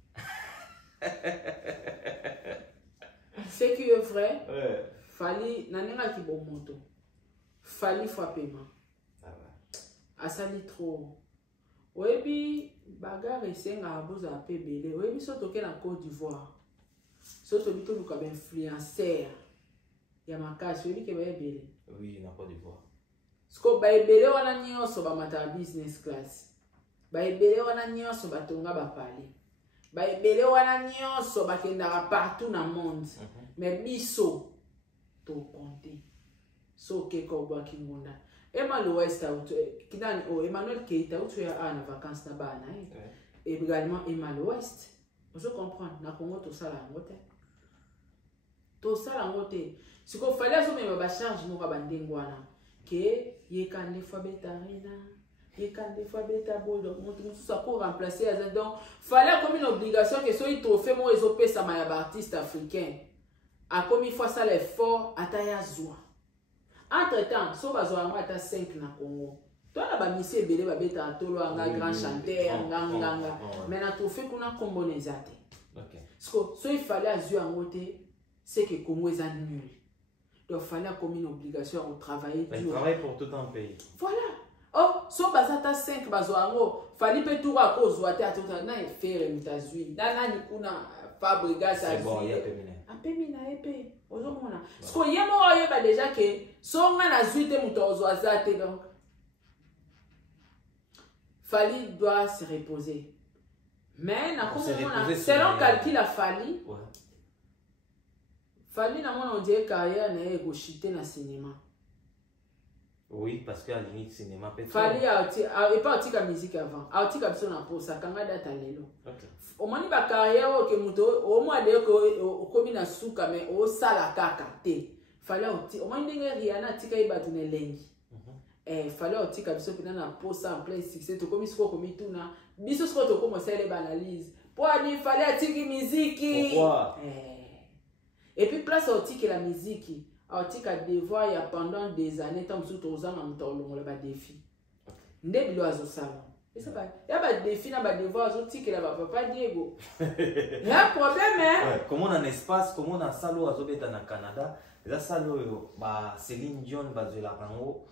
Ce qui est vrai, fallait, nanena qui bon moto. Fallait faire paiement. Asali trop. Oui, puis, bagarre et c'est un beau à belé. Oui, puis, surtout que la Côte d'Ivoire. Surtout que nous avons influenceur. Il y a ma case, oui, qui est belé. Oui, la Côte d'Ivoire. Ce que belé, on a nion sur ma business class. Belé, on a nion sur batonga bapali. Belé, on a nion sur bakendara partout dans le monde. Mais biso, to compter. So ke ko bwa kingonda. Emmanuel West Emmanuel Keita où tu es en vacances na bana et également Emmanuel West. Vous comprenez na Congo tout ça la ngote. Tout ça la ngote. Ce qu'on fallait so même ba charge mo ka bandengwana que yekande fois betarina, yekande fois beta bodo montre tout ça pour remplacer donc fallait comme une obligation que so trophée mo ezopé ça ma artiste africain. A comme une fois ça l'effort ataya zwa. Entre-temps, si on va avoir 5 na Congo, toi là ba misi ebele ba beta atolo anga grand chanteur nganga mais na trophée qu'on a combonezate. OK. Parce que il fallait azur en côté c'est que Congo est nul. Donc il fallait comme une obligation de travailler dur. Il travaille pour tout un pays. Voilà. Oh, so bazata 5 bazoango, fallait peut tout à cause à tout na faire mutazui. Na ni kuna fabrica ça. C'est bon, il y a terminé. Apemina épée. Ozomona. Parce que yemo yeba déjà que songa na zuite mutozo azate donc. Fally doit se reposer. Mais na komona selon calcul a Fally. Ouais. Fally na mona on dirait carrière na ego chité na cinéma. Oui, parce qu'à la limite cinéma peut Fally a pas tika musique avant. A tika biso na posa kanga data lelo. OK. Au moins ba carrière que muto au moins de ko komi na suka mais au sala kaka te. Fallait au moins ndenge Rihanna tika ibatu ne lengi. Fallait au tika biso pena na posa en plein succès to komi siko komi tuna biso siko to komo sele banalise. Pour aller fallait atiki musique. Pourquoi? Et puis place au tika la musique. Au tika devoir il y a pendant des années tant sous aux ans en tolo le ba défi. Ndebilo azo sala. Et ça va. Il y a pas de défi, il y a pas de devoir, il y a papa Diego. Il y a un problème, hein? Ouais, comment on a un espace, comment on a un salon à Zobeta au Canada, là, salon, Céline Dion, la Rango,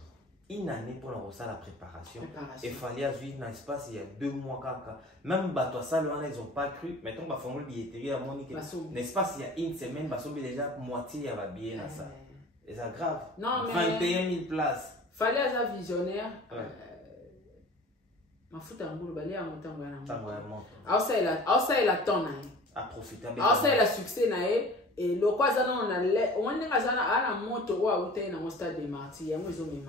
une année pour la préparation. Il fallait avoir un espace il y a 2 mois. Même toi, salon, ils n'ont pas cru. Maintenant, on va faire une billetterie à Monique. Un espace il y a 1 semaine, on a déjà moitié à billet dans ça. Et c'est grave. Non, mais 21 000 places. Il fallait avoir visionnaire. Ma fout en boule, balé à mon temps. Ça il a ton à profiter. Ça il a succès et le quoi ça on a on est à la moto ou à hôtel dans mon stade de Marty. Il y a moi ils ont mis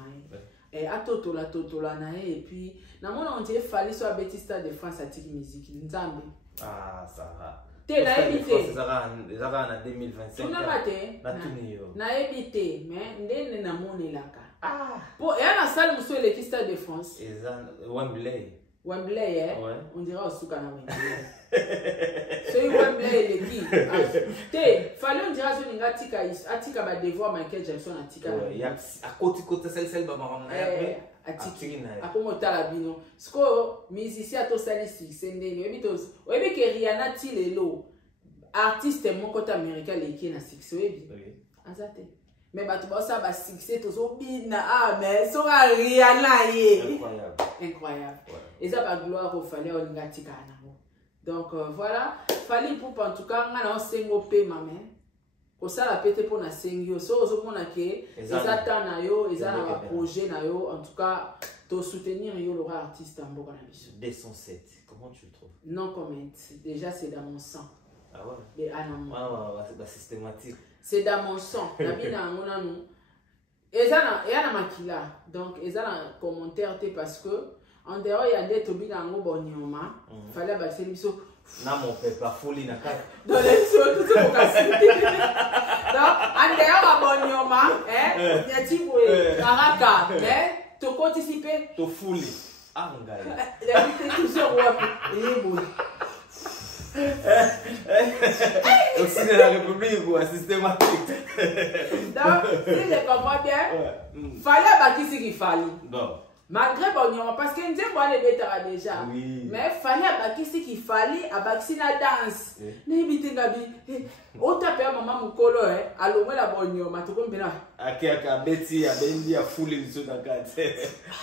atotola na ye et puis namona on dirait fali so abeti Stade de France atiki musique nzambe Ah, ça va. Te nayebi te ezaka na 2025 tunanga te natuni yo nayebi te mais ndenge namonelaka po eya na salle mosusu eleki Stade de France eza Wembley Wembley Ouais. on dirait osuka na Wembley soki Wembley eleki te fali on dirait azolinga atika badevoir Michael Jackson atika akoti sel bamakambo na ye atiki akomotala bino sikoyo musicien atosali succès ndeni oyebi ke Rihanna ti lelo artiste moko ta américain leki na succès oyebi aza te mais bato baosala basuccès tozobina mais soka Rihanna ye incroyable eza bagloire ofali olinga atika nango donc voilà fali Ipupa en tout cas nga na osengo pema mais osala pete pour na sengio so ozomona ke eza ta na yo eza na ba projet na yo en tout cas to soutenir yo le artiste en mboka na biso. D107 comment tu le trouves? Non comment déjà c'est dans mon sang. Ah ouais. Mais c'est pas systématique. C'est dans mon sang. Na bina ngona nous eza na makila donc eza na commentaire te parce que en dehors il y a des tobi na ngo bonyoma fallait baser biso na mon papa folie na kaka dans les choses tout ce qu'on a cité donc en dehors à bonyoma nyati boye karaka mais to participer to folie ngai la vie toujours wapi boye aussi de la République ou systématique donc si je comprends bien fallait bakisi qui fallait non malgré bonyoma parce que nzembo ale betara déjà oui. mais fallait abakisi qui fallait abakisi na danse nebite ngabi otape mama mukolo alongwe la bonyoma tokombela akeka beti abendi ya foule biso na kate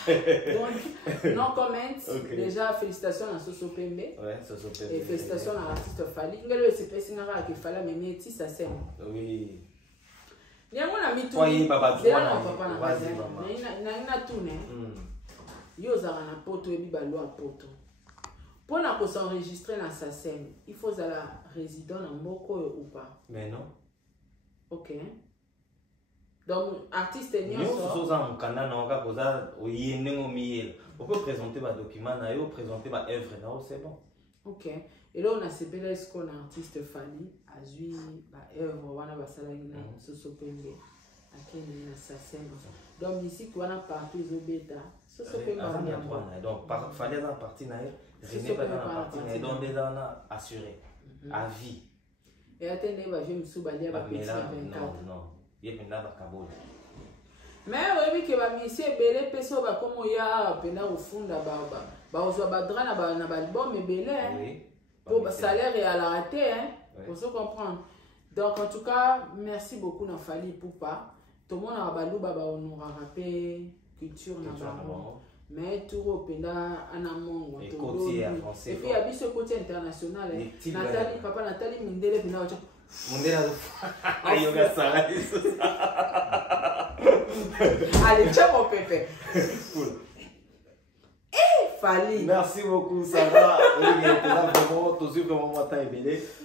donc non comment déjà félicitations à Soso Pembe Soso Pembe et félicitations à l'artiste Fally ngelo se pesingara ki fallait même ti ça c'est oui yango na mitu oui baba tu na papa na na tourner yo zara na poto ebi balwa poto pona ko s'enregistrer na sa scène il faut la résident na moko ou pas mais non OK donc artiste nyonso so za mukanda na oka koza oyende ngomiel on peut présenter ba document na yo présenter ba œuvre na c'est bon OK et là on a sepelé ce qu'on artiste Fally azui ba œuvre wana basala na Soso Pembe akeni na sa scène donc ici tu wana partout izobeta Soso Pembe donc Fally dans partie na René pas dans partie na donc déjà na assuré à vie et attendez ba je me soubalia ba petit 24 non yependa ba kabolo mais oyebi ke bamisi ebele mpe so bakoma oya mpena kofunda baozwa badra na baalbum ebele po basalaire eyalaka te pour se comprendre donc en tout cas merci beaucoup na Fally Ipupa tomonaka baluba bahonoraka mpe culture na bango mais turo openda ana mongo epuis ya biso ekoti international natali papa natali mindele mpena wacha mondela ayoka sala allez ciao mon pépé Fally. Merci beaucoup Sarah.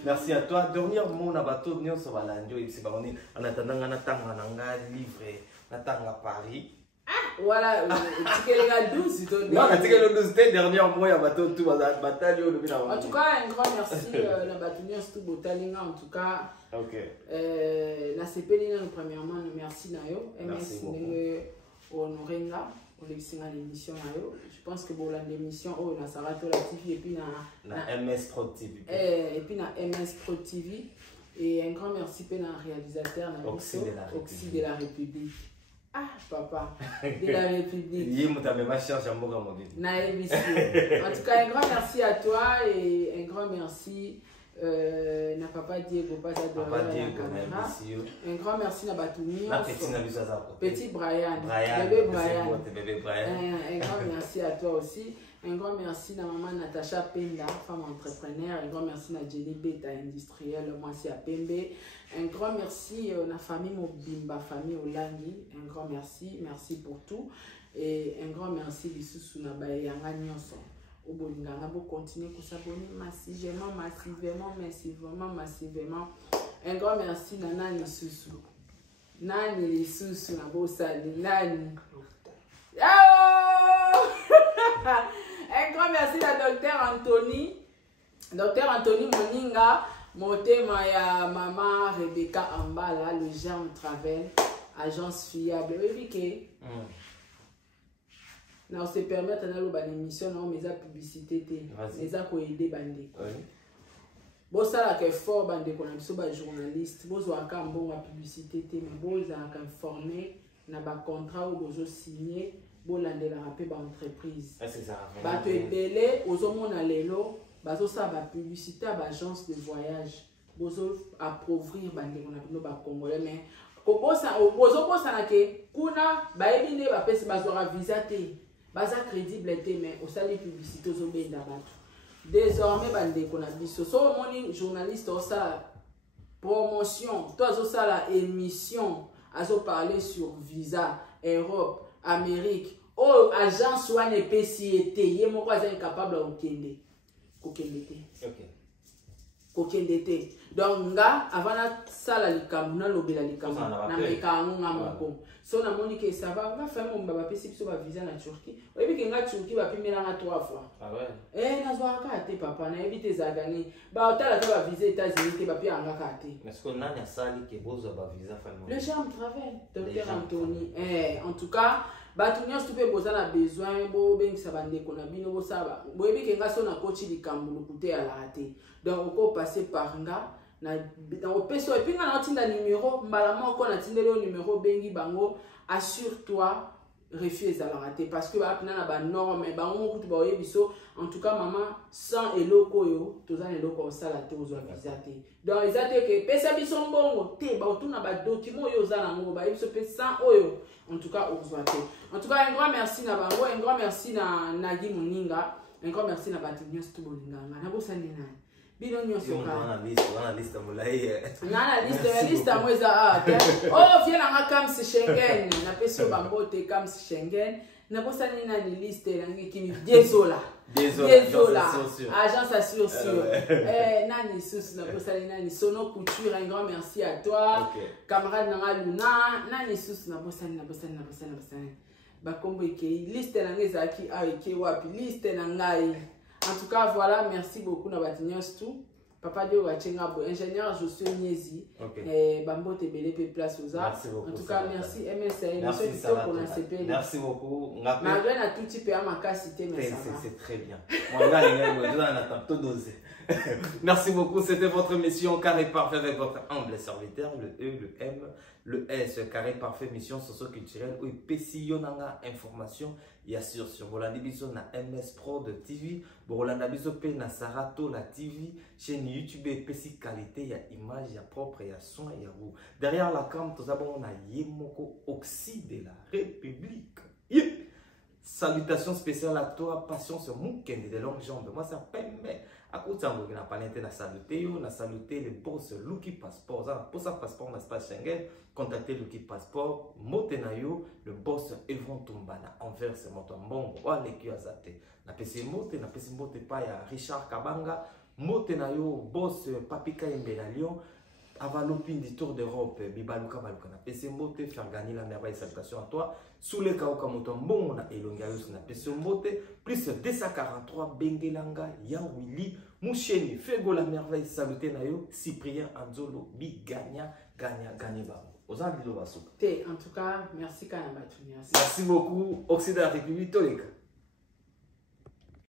Merci à toi. Dernièrement on a bateau venir sur Balandio et c'est on est en attendant on attend nanga livre natanga Paris. Voilà, ticket 12 non, ticket 12 dernièrement il y a bateau tout bataille en tout cas un grand merci la bataille tout botalinga en tout cas OK. La CPLina premièrement merci nayo MS ndenge honorenga pour l'émission nayo je pense que pour l'émission oh na Sarato la TV et puis na MS Pro TV et puis na MS Pro TV et un grand merci pour le réalisateur Oxy de la République. Ah papa de la République. Il m'a même cherché un mot comme on dit. En tout cas un grand merci à toi et un grand merci na papa Diego pas adoré la caméra. Un grand merci na Batumi. Petit Brian. Bébé Brian. Un grand merci à toi aussi. Un grand merci à maman Natacha Penda, femme entrepreneur. Un grand merci à Jenny Beta, industrielle, moi c'est à Pembe. Un grand merci à la famille Mobimba, famille Olangi. Un grand merci, merci pour tout. Et un grand merci à Lissu Nabaye, à Nanyonson. Au Bolinganga, vous continuez à s'abonner massivement, massivement. Un grand merci à Nani Susu. Nani Susu, Nani. Un grand merci à Dr Anthony. Dr Anthony Moninga, motema ya Maman Rebecca Ambala, le Germe Travel, agence fiable. Oui, que on se permet de faire une émission, mais la publicité, mais ça peut aider bande. Bon ça là que fort bande qu'on a besoin de journaliste, besoin quand bon la publicité, mais besoin quand formé, na ba contrat ou besoin signer, bon l'année la rapé ba entreprise. C'est ça. Ba te belé, aux hommes on a lelo, ba ça ba publicité à agence de voyage, besoin appauvrir bande qu'on a besoin ba congolais mais kobosa ozo bosa na ke kuna ba ebine ba pesi ba zora visa te. Baza crédible mais au sein des publicités aux obéis désormais bande qu'on a dit so mon journaliste au ça promotion toi au ça la émission à parler sur visa Europe Amérique oh agence ou un PCT yé mon quoi incapable au kende kokende donc nga avant la sala likamu na lobela likamu na mekango nga moko so na moni que ça va faire mon baba pesi biso ba visa na Turquie oyebi ke nga Turquie ba pimela nga 3 fois na zo ka te papa na éviter za gagner ba otala ka ba visa États-Unis te ba pi anga ka te mais ce qu'on a na sali ke bozo ba visa famille le Germe Travel Dr Anthony en tout cas batu nyonso tupe boza na besoin bo bengisa bandeko na bino bosaba boyebi ke nga so na kochi likambo lokute ya la te donc oko passer par nga na opeso et puis nga na tinda numéro mbala moko na tindeli o numéro bengi bango assure-toi refuse à la rater parce que ba pina na ba norme ba mo kutu ba oyebiso en tout cas maman sans eloko yo toza eloko sala te ozo visa te donc ezate ke pesa biso mbongo te ba otuna ba document yo za nango ba yebiso pe sans oyo en tout cas ozo te en tout cas un grand merci na bango un grand merci na Nagi Moninga un grand merci na Batignos Tubolinga na bosani na bino nyonso ka na liste molai na liste mweza oh viens na Kams Schengen na peso bambote Kams Schengen na bosani na ni liste nangi kimi désolé agence assure nani sous na bosani nani Sono Couture un grand merci à toi camarade na Luna nani sous na bosani bakombo ke liste nangi zaki ke wapi liste na ngai. En tout cas, voilà, merci beaucoup na Batignos tout. Papa Dio Wachengabo, ingénieur Josué Niezi. Bambo Tebele pe place aux arts. En tout cas, merci MSA. Merci beaucoup. Malgré na tout type à ma cité, mais c'est très bien. Merci beaucoup, c'était votre mission Carré Parfait avec votre humble serviteur, le E, le M, le S, Carré Parfait, mission socio-culturelle, où il yonanga information, y assure sur Bolandi Biso na MS Pro de TV, Bolanda Biso pe na Sarato la TV, chaîne YouTube et PC qualité, y a image, y a propre, y a son, y a vous. Derrière la cam, tout d'abord on a Yemoko Oxy de la République. Salutations spéciales à toi, passion sur Moukende de longues jambes. Moi, ça permet à côté de la palette, on a saluté les boss Lucky Passport. Pour ça, passeport, on a pas Schengen. Contactez Lucky Passport. Motenayo, le boss Evron Tumbana. Envers Motombongo. Ou les Kiyazate. Na PC Mote, na PC Mote pas ya Richard Kabanga. Motenayo, boss Papika Mbelalion. Avalopine du Tour d'Europe, Bibaluka Baluka na PC Mote, faire gagner la merveille, salutations à toi. Sous les Kaoka Motombon, on a Elongayos na PC Mote, plus 243 Bengelanga, Yawili, Moucheni, Fego la merveille, saluté Nayo, Cyprien Anzolo, Biganya, Ganya, Ganiba. Aux Anglais, en tout cas, merci Kanama. Merci beaucoup, Occident République, Toleka.